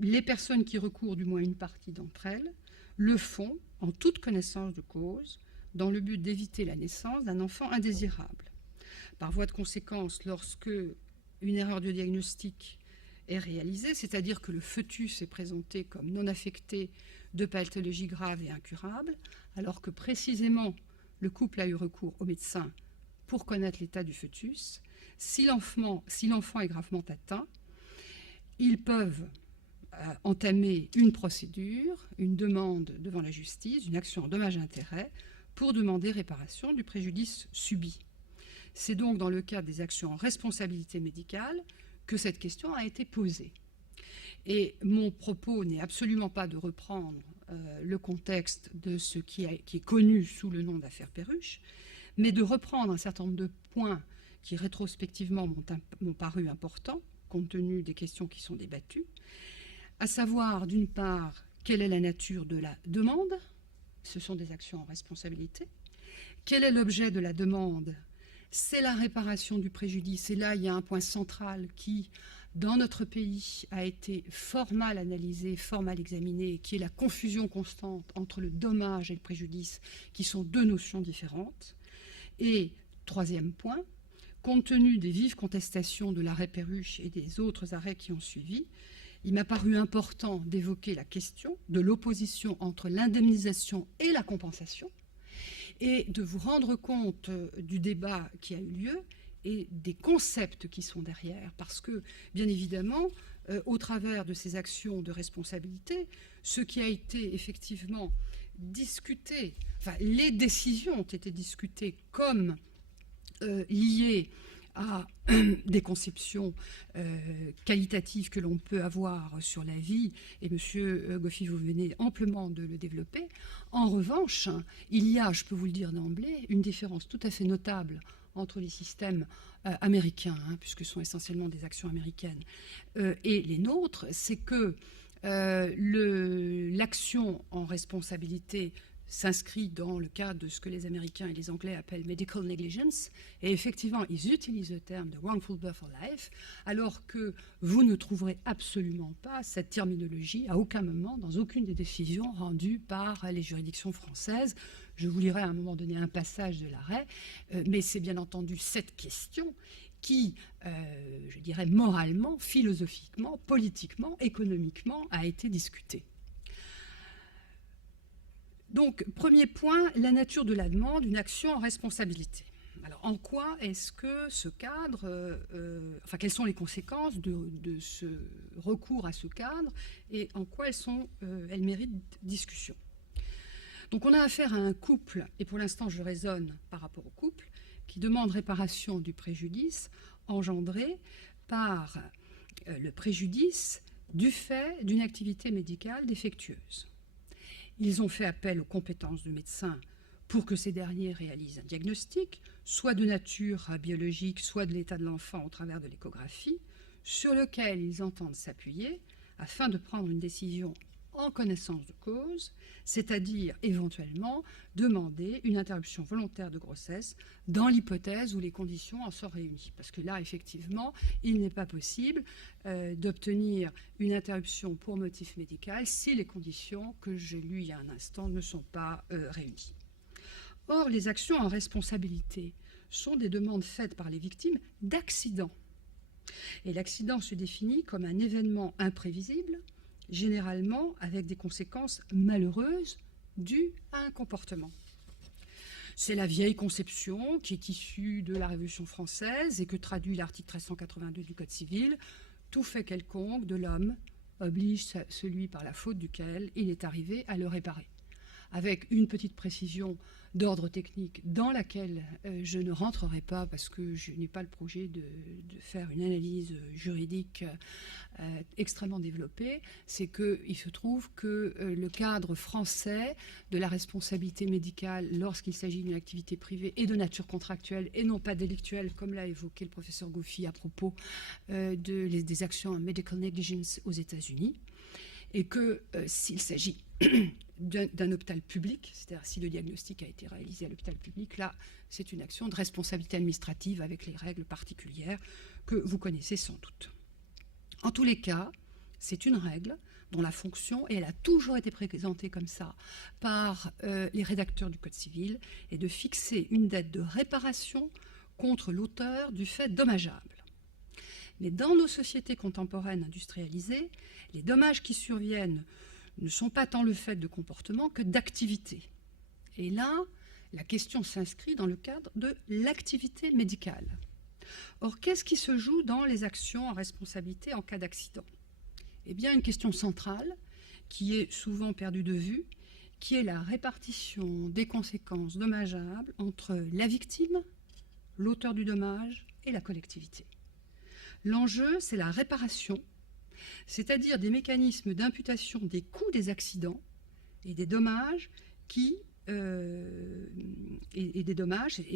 les personnes qui recourent, du moins une partie d'entre elles, le font en toute connaissance de cause, dans le but d'éviter la naissance d'un enfant indésirable. Par voie de conséquence, lorsque une erreur de diagnostic est réalisée, c'est-à-dire que le fœtus est présenté comme non affecté de pathologie grave et incurable, alors que précisément le couple a eu recours au médecin pour connaître l'état du fœtus, si l'enfant est gravement atteint, ils peuvent entamer une procédure, une demande devant la justice, une action en dommages-intérêts, pour demander réparation du préjudice subi. C'est donc dans le cadre des actions en responsabilité médicale que cette question a été posée. Et mon propos n'est absolument pas de reprendre le contexte de ce qui est connu sous le nom d'affaire Perruche, mais de reprendre un certain nombre de points qui rétrospectivement m'ont paru importants, compte tenu des questions qui sont débattues, à savoir, d'une part, quelle est la nature de la demande, ce sont des actions en responsabilité, quel est l'objet de la demande, c'est la réparation du préjudice, et là il y a un point central qui, dans notre pays, a été fort mal analysé, fort mal examiné, qui est la confusion constante entre le dommage et le préjudice, qui sont deux notions différentes, et Troisième point, compte tenu des vives contestations de l'arrêt Perruche et des autres arrêts qui ont suivi, il m'a paru important d'évoquer la question de l'opposition entre l'indemnisation et la compensation et de vous rendre compte du débat qui a eu lieu et des concepts qui sont derrière. Parce que, bien évidemment, au travers de ces actions de responsabilité, ce qui a été effectivement discuté, enfin, les décisions ont été discutées comme liées à des conceptions qualitatives que l'on peut avoir sur la vie, et M. Goffy, vous venez amplement de le développer. En revanche, il y a, je peux vous le dire d'emblée, une différence tout à fait notable entre les systèmes américains, puisque ce sont essentiellement des actions américaines, et les nôtres, c'est que l'action en responsabilité s'inscrit dans le cadre de ce que les Américains et les Anglais appellent medical negligence, et effectivement, ils utilisent le terme de wrongful death for life, alors que vous ne trouverez absolument pas cette terminologie à aucun moment dans aucune des décisions rendues par les juridictions françaises. Je vous lirai à un moment donné un passage de l'arrêt, mais c'est bien entendu cette question qui, je dirais, moralement, philosophiquement, politiquement, économiquement, a été discutée. Donc, premier point, la nature de la demande, une action en responsabilité. Alors, en quoi est-ce que ce cadre, enfin, quelles sont les conséquences de ce recours à ce cadre et en quoi elles méritent discussion. Donc, on a affaire à un couple, et pour l'instant, je raisonne par rapport au couple, qui demande réparation du préjudice engendré par le préjudice du fait d'une activité médicale défectueuse. Ils ont fait appel aux compétences du médecin pour que ces derniers réalisent un diagnostic, soit de nature biologique, soit de l'état de l'enfant au travers de l'échographie, sur lequel ils entendent s'appuyer afin de prendre une décision en connaissance de cause, c'est-à-dire éventuellement demander une interruption volontaire de grossesse dans l'hypothèse où les conditions en sont réunies. Parce que là, effectivement, il n'est pas possible d'obtenir une interruption pour motif médical si les conditions que j'ai lues il y a un instant ne sont pas réunies. Or, les actions en responsabilité sont des demandes faites par les victimes d'accidents. Et l'accident se définit comme un événement imprévisible, généralement avec des conséquences malheureuses dues à un comportement. C'est la vieille conception qui est issue de la Révolution française et que traduit l'article 1382 du Code civil. Tout fait quelconque de l'homme oblige celui par la faute duquel il est arrivé à le réparer. Avec une petite précision d'ordre technique dans laquelle je ne rentrerai pas parce que je n'ai pas le projet de faire une analyse juridique extrêmement développée, c'est qu'il se trouve que le cadre français de la responsabilité médicale lorsqu'il s'agit d'une activité privée est de nature contractuelle et non pas délictuelle, comme l'a évoqué le professeur Goffy à propos des actions en medical negligence aux États-Unis, et que s'il s'agit d'un hôpital public, c'est-à-dire si le diagnostic a été réalisé à l'hôpital public, là, c'est une action de responsabilité administrative avec les règles particulières que vous connaissez sans doute. En tous les cas, c'est une règle dont la fonction, et elle a toujours été présentée comme ça par les rédacteurs du Code civil, est de fixer une dette de réparation contre l'auteur du fait dommageable. Mais dans nos sociétés contemporaines industrialisées, les dommages qui surviennent ne sont pas tant le fait de comportement que d'activité. Et là, la question s'inscrit dans le cadre de l'activité médicale. Or, qu'est-ce qui se joue dans les actions en responsabilité en cas d'accident? Eh bien, une question centrale, qui est souvent perdue de vue, qui est la répartition des conséquences dommageables entre la victime, l'auteur du dommage et la collectivité. L'enjeu, c'est la réparation, c'est-à-dire des mécanismes d'imputation des coûts des accidents et des dommages et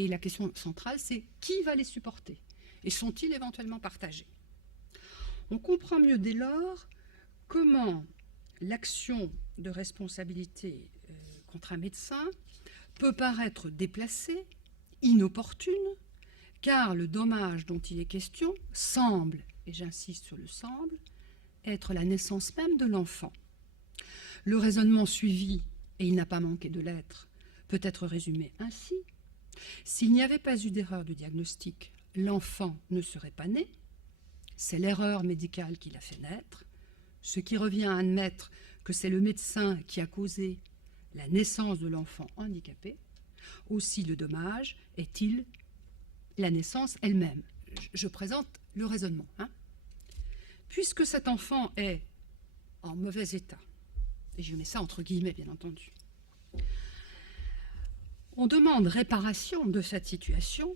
la question centrale, c'est qui va les supporter et sont-ils éventuellement partagés? On comprend mieux dès lors comment l'action de responsabilité contre un médecin peut paraître déplacée, inopportune, car le dommage dont il est question semble, et j'insiste sur le semble, être la naissance même de l'enfant. Le raisonnement suivi, et il n'a pas manqué de l'être, peut être résumé ainsi. S'il n'y avait pas eu d'erreur de diagnostic, l'enfant ne serait pas né. C'est l'erreur médicale qui l'a fait naître, ce qui revient à admettre que c'est le médecin qui a causé la naissance de l'enfant handicapé. Aussi le dommage est-il la naissance elle-même. Je présente le raisonnement. Puisque cet enfant est en mauvais état, et je mets ça entre guillemets bien entendu, on demande réparation de cette situation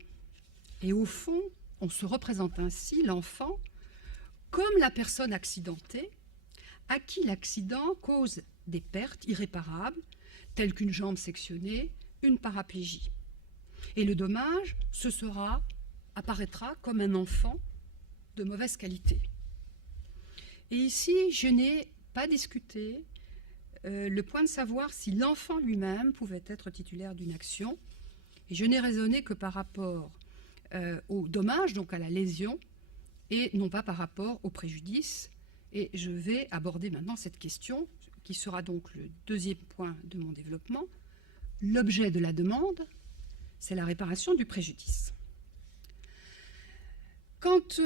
et au fond, on se représente ainsi l'enfant comme la personne accidentée à qui l'accident cause des pertes irréparables telles qu'une jambe sectionnée, une paraplégie. Et le dommage, apparaîtra comme un enfant de mauvaise qualité. Et ici, je n'ai pas discuté le point de savoir si l'enfant lui-même pouvait être titulaire d'une action. Et je n'ai raisonné que par rapport au dommage, donc à la lésion, et non pas par rapport au préjudice. Et je vais aborder maintenant cette question, qui sera donc le deuxième point de mon développement. L'objet de la demande, c'est la réparation du préjudice. Quand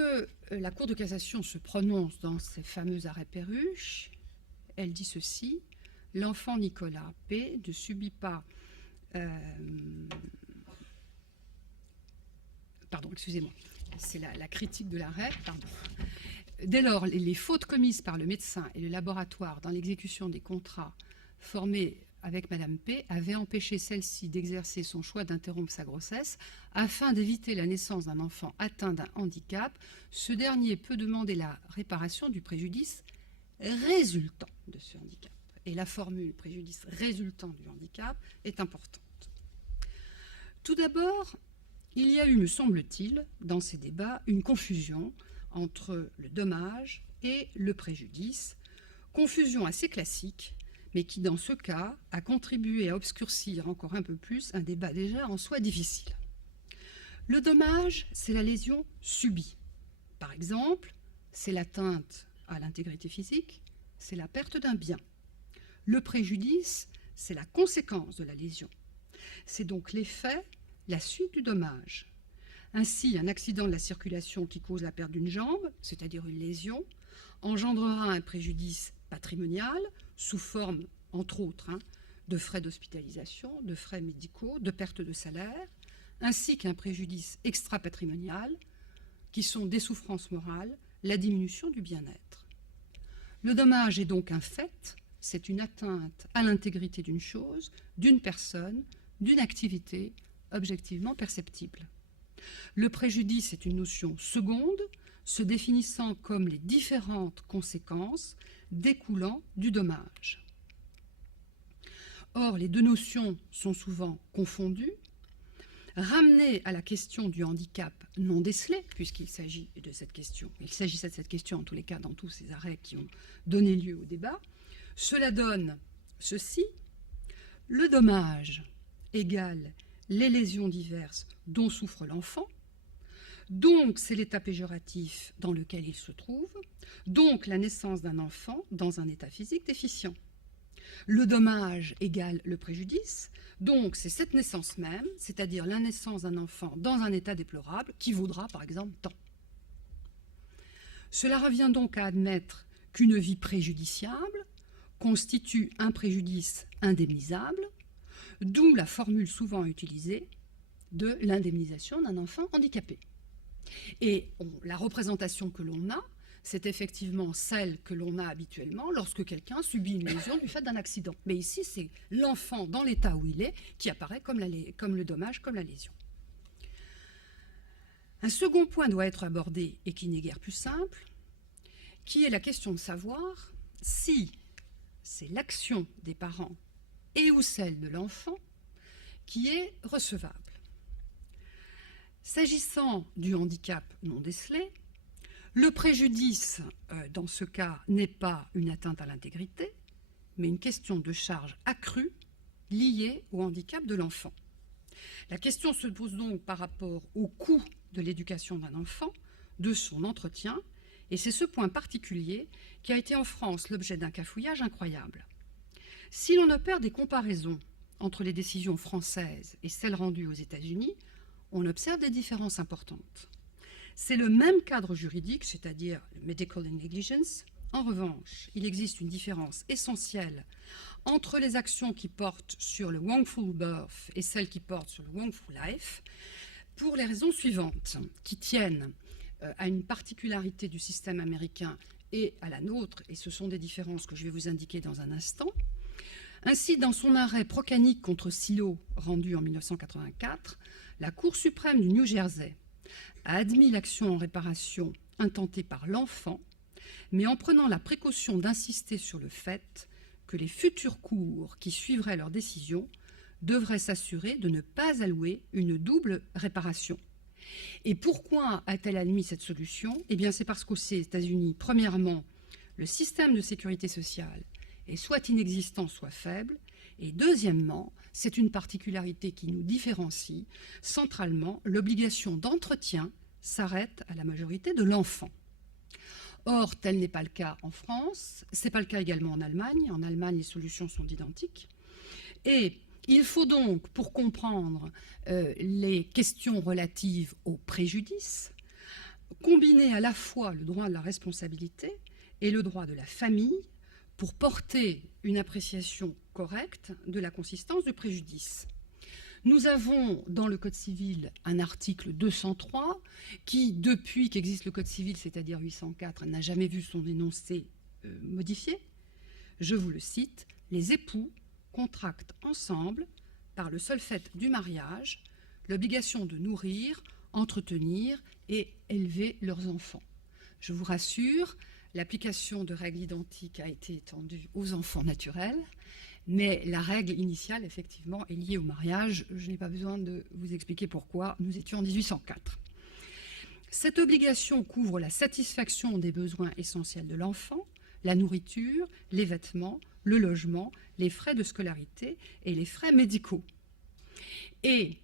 la Cour de cassation se prononce dans ces fameux arrêts Perruche, elle dit ceci: l'enfant Nicolas P. ne subit pas... pardon, excusez-moi, c'est la critique de l'arrêt, pardon. Dès lors, les fautes commises par le médecin et le laboratoire dans l'exécution des contrats formés avec Madame P avaient empêché celle-ci d'exercer son choix d'interrompre sa grossesse afin d'éviter la naissance d'un enfant atteint d'un handicap. Ce dernier peut demander la réparation du préjudice résultant de ce handicap. Et la formule préjudice résultant du handicap est importante. Tout d'abord, il y a eu, me semble-t-il, dans ces débats, une confusion entre le dommage et le préjudice, confusion assez classique, mais qui, dans ce cas, a contribué à obscurcir encore un peu plus un débat déjà en soi difficile. Le dommage, c'est la lésion subie. Par exemple, c'est l'atteinte à l'intégrité physique, c'est la perte d'un bien. Le préjudice, c'est la conséquence de la lésion. C'est donc l'effet, la suite du dommage. Ainsi, un accident de la circulation qui cause la perte d'une jambe, c'est-à-dire une lésion, engendrera un préjudice patrimonial sous forme, entre autres, de frais d'hospitalisation, de frais médicaux, de perte de salaire, ainsi qu'un préjudice extra-patrimonial qui sont des souffrances morales, la diminution du bien-être. Le dommage est donc un fait, c'est une atteinte à l'intégrité d'une chose, d'une personne, d'une activité objectivement perceptible. Le préjudice est une notion seconde, se définissant comme les différentes conséquences découlant du dommage. Or, les deux notions sont souvent confondues. Ramener à la question du handicap non décelé, puisqu'il s'agit de cette question, il s'agissait de cette question en tous les cas dans tous ces arrêts qui ont donné lieu au débat, cela donne ceci: le dommage égale les lésions diverses dont souffre l'enfant, donc c'est l'état péjoratif dans lequel il se trouve, donc la naissance d'un enfant dans un état physique déficient. Le dommage égale le préjudice, donc c'est cette naissance même, c'est-à-dire la naissance d'un enfant dans un état déplorable qui vaudra par exemple tant. Cela revient donc à admettre qu'une vie préjudiciable constitue un préjudice indemnisable, d'où la formule souvent utilisée de l'indemnisation d'un enfant handicapé. Et la représentation que l'on a, c'est effectivement celle que l'on a habituellement lorsque quelqu'un subit une lésion du fait d'un accident. Mais ici, c'est l'enfant dans l'état où il est qui apparaît comme le dommage, comme la lésion. Un second point doit être abordé, et qui n'est guère plus simple, qui est la question de savoir si c'est l'action des parents et ou celle de l'enfant qui est recevable. S'agissant du handicap non décelé, le préjudice, dans ce cas, n'est pas une atteinte à l'intégrité, mais une question de charge accrue liée au handicap de l'enfant. La question se pose donc par rapport au coût de l'éducation d'un enfant, de son entretien, et c'est ce point particulier qui a été en France l'objet d'un cafouillage incroyable. Si l'on opère des comparaisons entre les décisions françaises et celles rendues aux États-Unis, on observe des différences importantes. C'est le même cadre juridique, c'est-à-dire le medical negligence. En revanche, il existe une différence essentielle entre les actions qui portent sur le wrongful birth et celles qui portent sur le wrongful life, pour les raisons suivantes, qui tiennent à une particularité du système américain et à la nôtre, et ce sont des différences que je vais vous indiquer dans un instant. Ainsi, dans son arrêt Procanic contre Silo, rendu en 1984, la Cour suprême du New Jersey a admis l'action en réparation intentée par l'enfant, mais en prenant la précaution d'insister sur le fait que les futures cours qui suivraient leur décision devraient s'assurer de ne pas allouer une double réparation. Et pourquoi a-t-elle admis cette solution? Eh bien, c'est parce qu'aux États-Unis, premièrement, le système de sécurité sociale est soit inexistant, soit faible, et deuxièmement, c'est une particularité qui nous différencie. Centralement, l'obligation d'entretien s'arrête à la majorité de l'enfant. Or, tel n'est pas le cas en France, ce n'est pas le cas également en Allemagne. En Allemagne, les solutions sont identiques. Et il faut donc, pour comprendre les questions relatives au préjudice, combiner à la fois le droit de la responsabilité et le droit de la famille pour porter une appréciation correcte de la consistance du préjudice. Nous avons dans le Code civil un article 203 qui, depuis qu'existe le Code civil, c'est-à-dire 804, n'a jamais vu son énoncé modifié. Je vous le cite, « Les époux contractent ensemble, par le seul fait du mariage, l'obligation de nourrir, entretenir et élever leurs enfants. » Je vous rassure, l'application de règles identiques a été étendue aux enfants naturels, mais la règle initiale, effectivement, est liée au mariage. Je n'ai pas besoin de vous expliquer pourquoi. Nous étions en 1804. Cette obligation couvre la satisfaction des besoins essentiels de l'enfant, la nourriture, les vêtements, le logement, les frais de scolarité et les frais médicaux. Et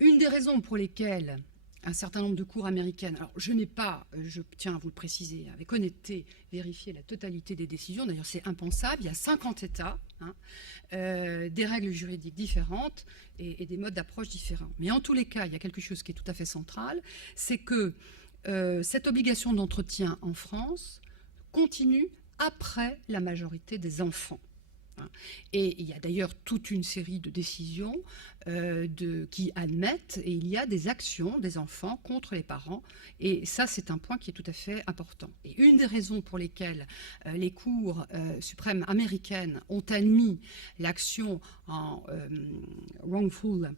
une des raisons pour lesquelles un certain nombre de cours américaines, alors je tiens à vous le préciser, avec honnêteté, vérifier la totalité des décisions, d'ailleurs c'est impensable, il y a 50 États, des règles juridiques différentes et des modes d'approche différents. Mais en tous les cas, il y a quelque chose qui est tout à fait central, c'est que cette obligation d'entretien en France continue après la majorité des enfants. Et il y a d'ailleurs toute une série de décisions qui admettent, et il y a des actions des enfants contre les parents, et ça c'est un point qui est tout à fait important. Et une des raisons pour lesquelles les cours suprêmes américaines ont admis l'action en wrongful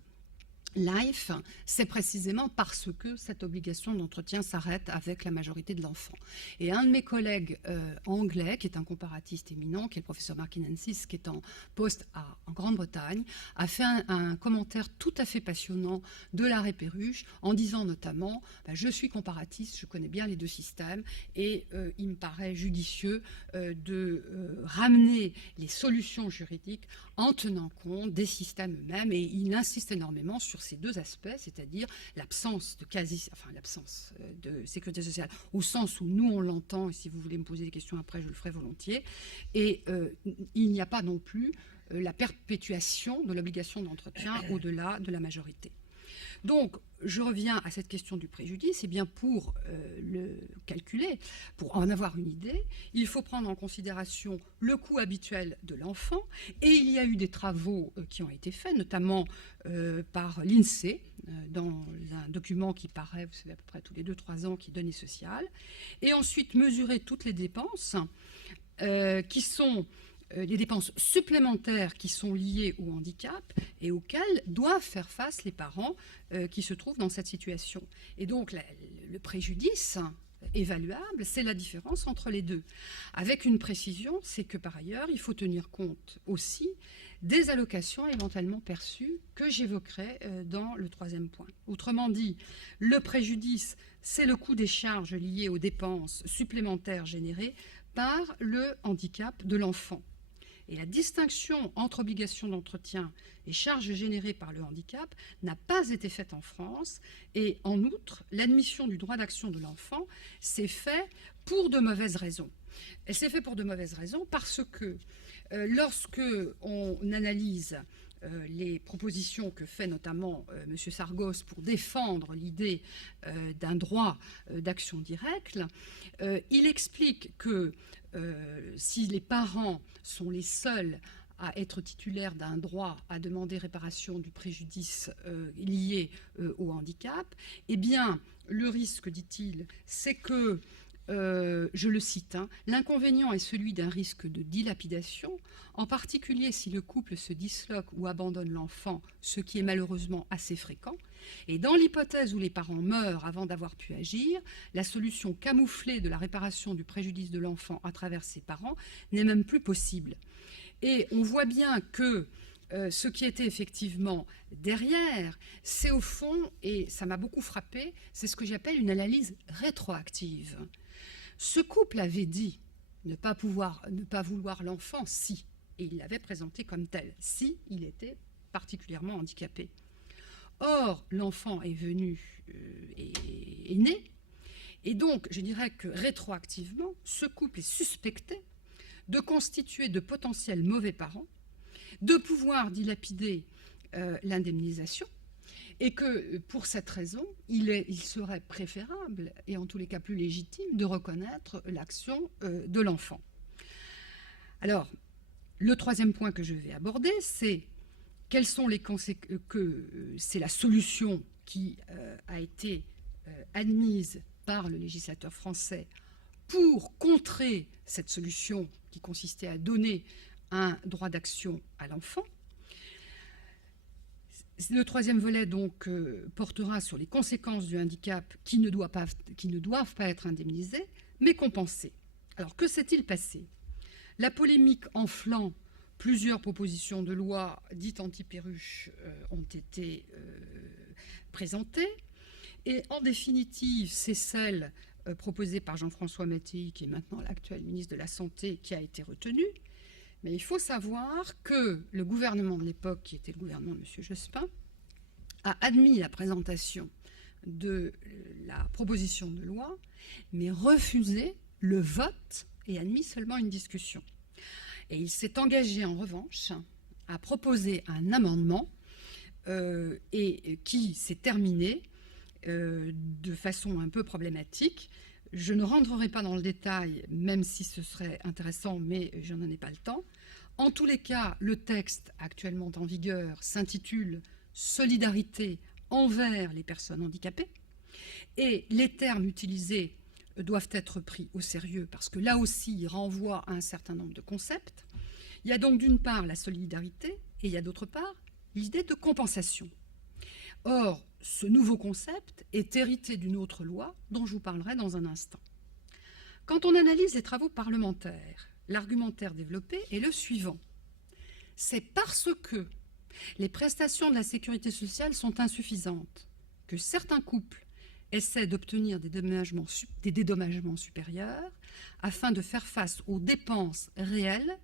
life, c'est précisément parce que cette obligation d'entretien s'arrête avec la majorité de l'enfant. Et un de mes collègues anglais, qui est un comparatiste éminent, qui est le professeur Mark Inensis, qui est en poste en Grande-Bretagne, a fait un commentaire tout à fait passionnant de l'arrêt Perruche, en disant notamment je suis comparatiste, je connais bien les deux systèmes, et il me paraît judicieux de ramener les solutions juridiques en tenant compte des systèmes eux-mêmes, et il insiste énormément sur ces deux aspects, c'est-à-dire l'absence de sécurité sociale, au sens où nous on l'entend, et si vous voulez me poser des questions après, je le ferai volontiers, et il n'y a pas non plus la perpétuation de l'obligation d'entretien au-delà de la majorité. Donc, je reviens à cette question du préjudice. Et bien, pour le calculer, pour en avoir une idée, il faut prendre en considération le coût habituel de l'enfant. Et il y a eu des travaux qui ont été faits, notamment par l'INSEE, dans un document qui paraît, vous savez, à peu près tous les 2-3 ans, qui est Données sociales. Et ensuite, mesurer toutes les dépenses qui sont les dépenses supplémentaires qui sont liées au handicap et auxquelles doivent faire face les parents qui se trouvent dans cette situation. Et donc, le préjudice évaluable, c'est la différence entre les deux. Avec une précision, c'est que par ailleurs, il faut tenir compte aussi des allocations éventuellement perçues que j'évoquerai dans le troisième point. Autrement dit, le préjudice, c'est le coût des charges liées aux dépenses supplémentaires générées par le handicap de l'enfant. Et la distinction entre obligation d'entretien et charges générées par le handicap n'a pas été faite en France. Et en outre, l'admission du droit d'action de l'enfant s'est faite pour de mauvaises raisons. Elle s'est faite pour de mauvaises raisons parce que lorsque on analyse les propositions que fait notamment M. Sargos pour défendre l'idée d'un droit d'action directe, il explique que si les parents sont les seuls à être titulaires d'un droit à demander réparation du préjudice lié au handicap, eh bien, le risque, dit-il, c'est que, je le cite, l'inconvénient est celui d'un risque de dilapidation, en particulier si le couple se disloque ou abandonne l'enfant, ce qui est malheureusement assez fréquent. Et dans l'hypothèse où les parents meurent avant d'avoir pu agir, la solution camouflée de la réparation du préjudice de l'enfant à travers ses parents n'est même plus possible. Et on voit bien que ce qui était effectivement derrière, c'est au fond, et ça m'a beaucoup frappé, c'est ce que j'appelle une analyse rétroactive. Ce couple avait dit ne pas vouloir l'enfant si, et il l'avait présenté comme tel, si il était particulièrement handicapé. Or, l'enfant est venu et est né, et donc je dirais que rétroactivement, ce couple est suspecté de constituer de potentiels mauvais parents, de pouvoir dilapider l'indemnisation, et que pour cette raison, il serait préférable, et en tous les cas plus légitime, de reconnaître l'action de l'enfant. Alors, le troisième point que je vais aborder, c'est quelles sont les conséquences, c'est la solution qui a été admise par le législateur français pour contrer cette solution qui consistait à donner un droit d'action à l'enfant. Le troisième volet donc portera sur les conséquences du handicap qui ne doivent pas être indemnisées, mais compensées. Alors que s'est-il passé? La polémique enflant plusieurs propositions de loi dites anti-Perruche ont été présentées, et en définitive, c'est celle proposée par Jean-François Mattei, qui est maintenant l'actuel ministre de la Santé, qui a été retenue. Mais il faut savoir que le gouvernement de l'époque, qui était le gouvernement de M. Jospin, a admis la présentation de la proposition de loi, mais refusé le vote et admis seulement une discussion. Et il s'est engagé en revanche à proposer un amendement et qui s'est terminé de façon un peu problématique. Je ne rentrerai pas dans le détail, même si ce serait intéressant, mais je n'en ai pas le temps. En tous les cas, le texte actuellement en vigueur s'intitule « Solidarité envers les personnes handicapées » et les termes utilisés doivent être pris au sérieux parce que là aussi, il renvoie à un certain nombre de concepts. Il y a donc d'une part la solidarité et il y a d'autre part l'idée de compensation. Or, ce nouveau concept est hérité d'une autre loi dont je vous parlerai dans un instant. Quand on analyse les travaux parlementaires, l'argumentaire développé est le suivant. C'est parce que les prestations de la sécurité sociale sont insuffisantes que certains couples essaient d'obtenir des dédommagements supérieurs afin de faire face aux dépenses réelles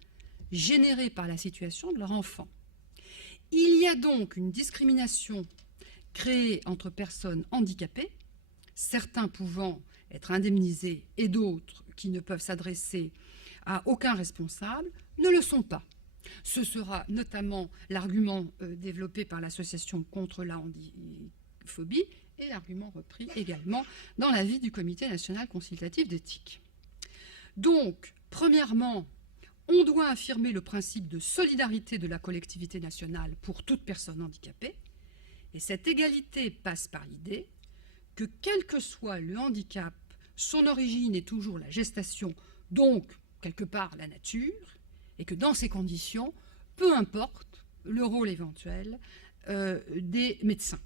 générées par la situation de leur enfant. Il y a donc une discrimination créée entre personnes handicapées, certains pouvant être indemnisés et d'autres qui ne peuvent s'adresser à aucun responsable, ne le sont pas. Ce sera notamment l'argument développé par l'Association contre la handiphobie et l'argument repris également dans l'avis du Comité national consultatif d'éthique. Donc, premièrement, on doit affirmer le principe de solidarité de la collectivité nationale pour toute personne handicapée, et cette égalité passe par l'idée que quel que soit le handicap, son origine est toujours la gestation, donc quelque part la nature, et que dans ces conditions, peu importe le rôle éventuel des médecins.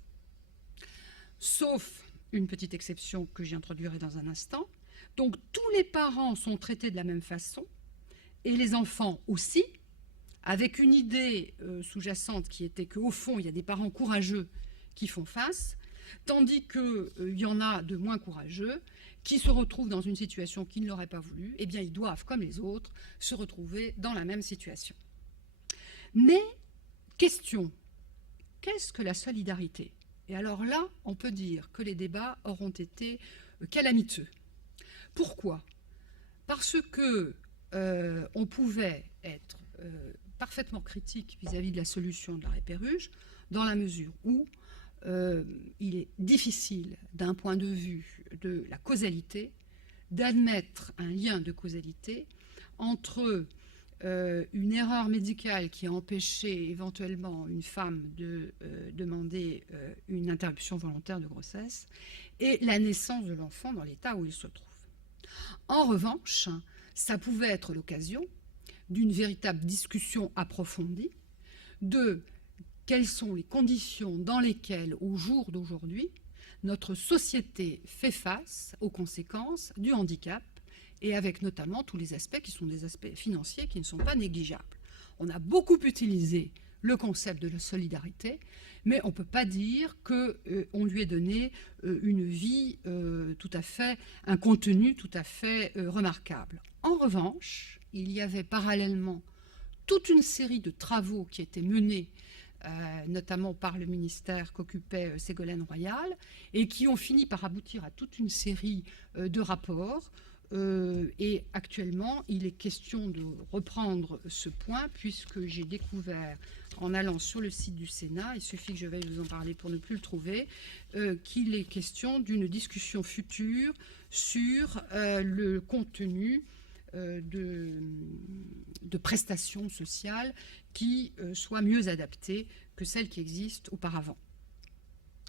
Sauf une petite exception que j'y introduirai dans un instant. Donc tous les parents sont traités de la même façon, et les enfants aussi, avec une idée sous-jacente qui était qu'au fond, il y a des parents courageux qui font face, tandis qu'il y en a de moins courageux qui se retrouvent dans une situation qu'ils n'auraient pas voulu, eh bien ils doivent, comme les autres, se retrouver dans la même situation. Mais, question, qu'est-ce que la solidarité? Et alors là, on peut dire que les débats auront été calamiteux. Pourquoi? Parce que on pouvait être parfaitement critique vis-à-vis de la solution de l'arrêt Perruche, dans la mesure où il est difficile, d'un point de vue de la causalité, d'admettre un lien de causalité entre une erreur médicale qui a empêché éventuellement une femme de demander une interruption volontaire de grossesse et la naissance de l'enfant dans l'état où il se trouve. En revanche, ça pouvait être l'occasion d'une véritable discussion approfondie de quelles sont les conditions dans lesquelles, au jour d'aujourd'hui, notre société fait face aux conséquences du handicap, et avec notamment tous les aspects qui sont des aspects financiers qui ne sont pas négligeables. On a beaucoup utilisé le concept de la solidarité, mais on ne peut pas dire qu'on lui ait donné une vie tout à fait, un contenu tout à fait remarquable. En revanche, il y avait parallèlement toute une série de travaux qui étaient menés notamment par le ministère qu'occupait Ségolène Royal, et qui ont fini par aboutir à toute une série de rapports. Et actuellement, il est question de reprendre ce point, puisque j'ai découvert, en allant sur le site du Sénat, il suffit que je veuille vous en parler pour ne plus le trouver, qu'il est question d'une discussion future sur le contenu de prestations sociales qui soient mieux adaptées que celles qui existent auparavant.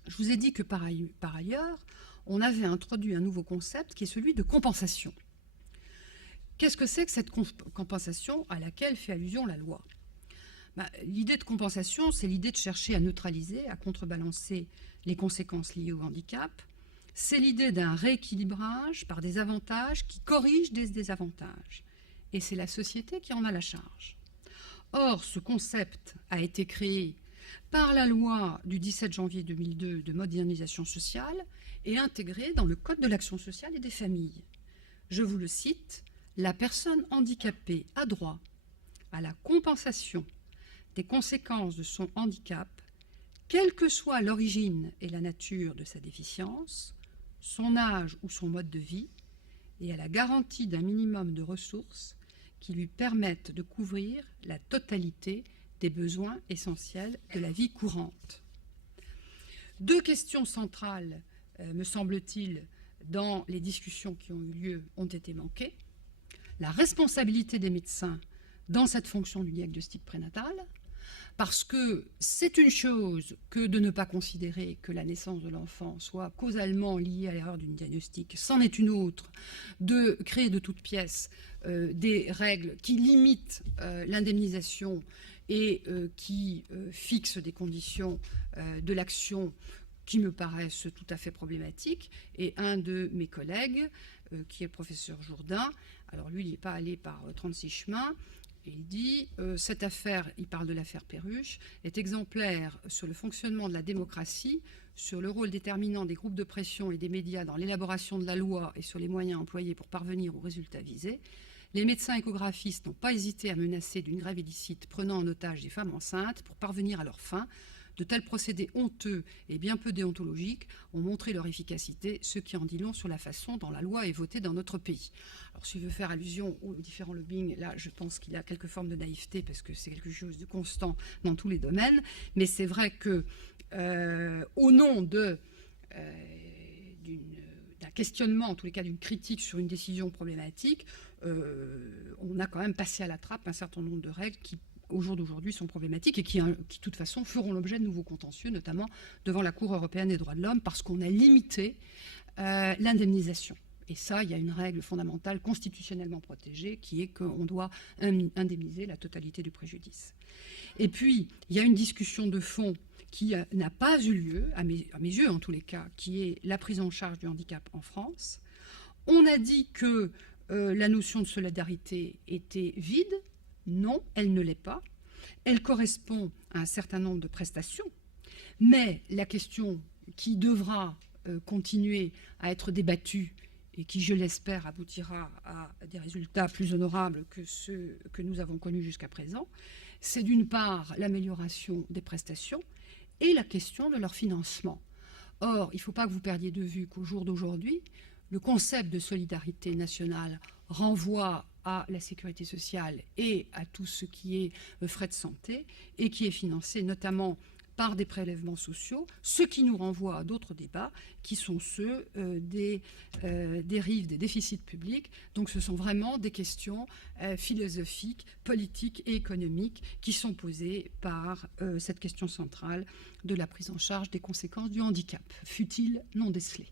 Je vous ai dit que par ailleurs, on avait introduit un nouveau concept qui est celui de compensation. Qu'est-ce que c'est que cette compensation à laquelle fait allusion la loi ? L'idée de compensation, c'est l'idée de chercher à neutraliser, à contrebalancer les conséquences liées au handicap. C'est l'idée d'un rééquilibrage par des avantages qui corrigent des désavantages. Et c'est la société qui en a la charge. Or, ce concept a été créé par la loi du 17 janvier 2002 de modernisation sociale et intégré dans le Code de l'action sociale et des familles. Je vous le cite, « La personne handicapée a droit à la compensation des conséquences de son handicap, quelle que soit l'origine et la nature de sa déficience, son âge ou son mode de vie, et à la garantie d'un minimum de ressources qui lui permettent de couvrir la totalité des besoins essentiels de la vie courante. » Deux questions centrales, me semble-t-il, dans les discussions qui ont eu lieu ont été manquées. La responsabilité des médecins dans cette fonction du diagnostic prénatal, parce que c'est une chose que de ne pas considérer que la naissance de l'enfant soit causalement liée à l'erreur d'une diagnostic, c'en est une autre de créer de toutes pièces des règles qui limitent l'indemnisation et qui fixent des conditions de l'action qui me paraissent tout à fait problématiques. Et un de mes collègues, qui est le professeur Jourdain, alors lui, il n'est pas allé par 36 chemins, et il dit cette affaire, il parle de l'affaire Perruche, est exemplaire sur le fonctionnement de la démocratie, sur le rôle déterminant des groupes de pression et des médias dans l'élaboration de la loi et sur les moyens employés pour parvenir aux résultats visés. Les médecins échographistes n'ont pas hésité à menacer d'une grève illicite prenant en otage des femmes enceintes pour parvenir à leurs fins. De tels procédés honteux et bien peu déontologiques ont montré leur efficacité, ce qui en dit long sur la façon dont la loi est votée dans notre pays. Alors, si je veux faire allusion aux différents lobbying, là, je pense qu'il y a quelque forme de naïveté parce que c'est quelque chose de constant dans tous les domaines. Mais c'est vrai que, au nom d'un questionnement, en tous les cas d'une critique sur une décision problématique, on a quand même passé à la trappe un certain nombre de règles qui, au jour d'aujourd'hui, sont problématiques et qui, de toute façon, feront l'objet de nouveaux contentieux, notamment devant la Cour européenne des droits de l'homme, parce qu'on a limité l'indemnisation. Et ça, il y a une règle fondamentale constitutionnellement protégée qui est qu'on doit indemniser la totalité du préjudice. Et puis, il y a une discussion de fond qui n'a pas eu lieu, à mes yeux en tous les cas, qui est la prise en charge du handicap en France. On a dit que la notion de solidarité était vide. Non, elle ne l'est pas. Elle correspond à un certain nombre de prestations. Mais la question qui devra continuer à être débattue et qui, je l'espère, aboutira à des résultats plus honorables que ceux que nous avons connus jusqu'à présent, c'est d'une part l'amélioration des prestations et la question de leur financement. Or, il ne faut pas que vous perdiez de vue qu'au jour d'aujourd'hui, le concept de solidarité nationale renvoie à la sécurité sociale et à tout ce qui est frais de santé, et qui est financé notamment par des prélèvements sociaux, ce qui nous renvoie à d'autres débats qui sont ceux des dérives des déficits publics. Donc ce sont vraiment des questions philosophiques, politiques et économiques qui sont posées par cette question centrale de la prise en charge des conséquences du handicap, fût-il non décelé.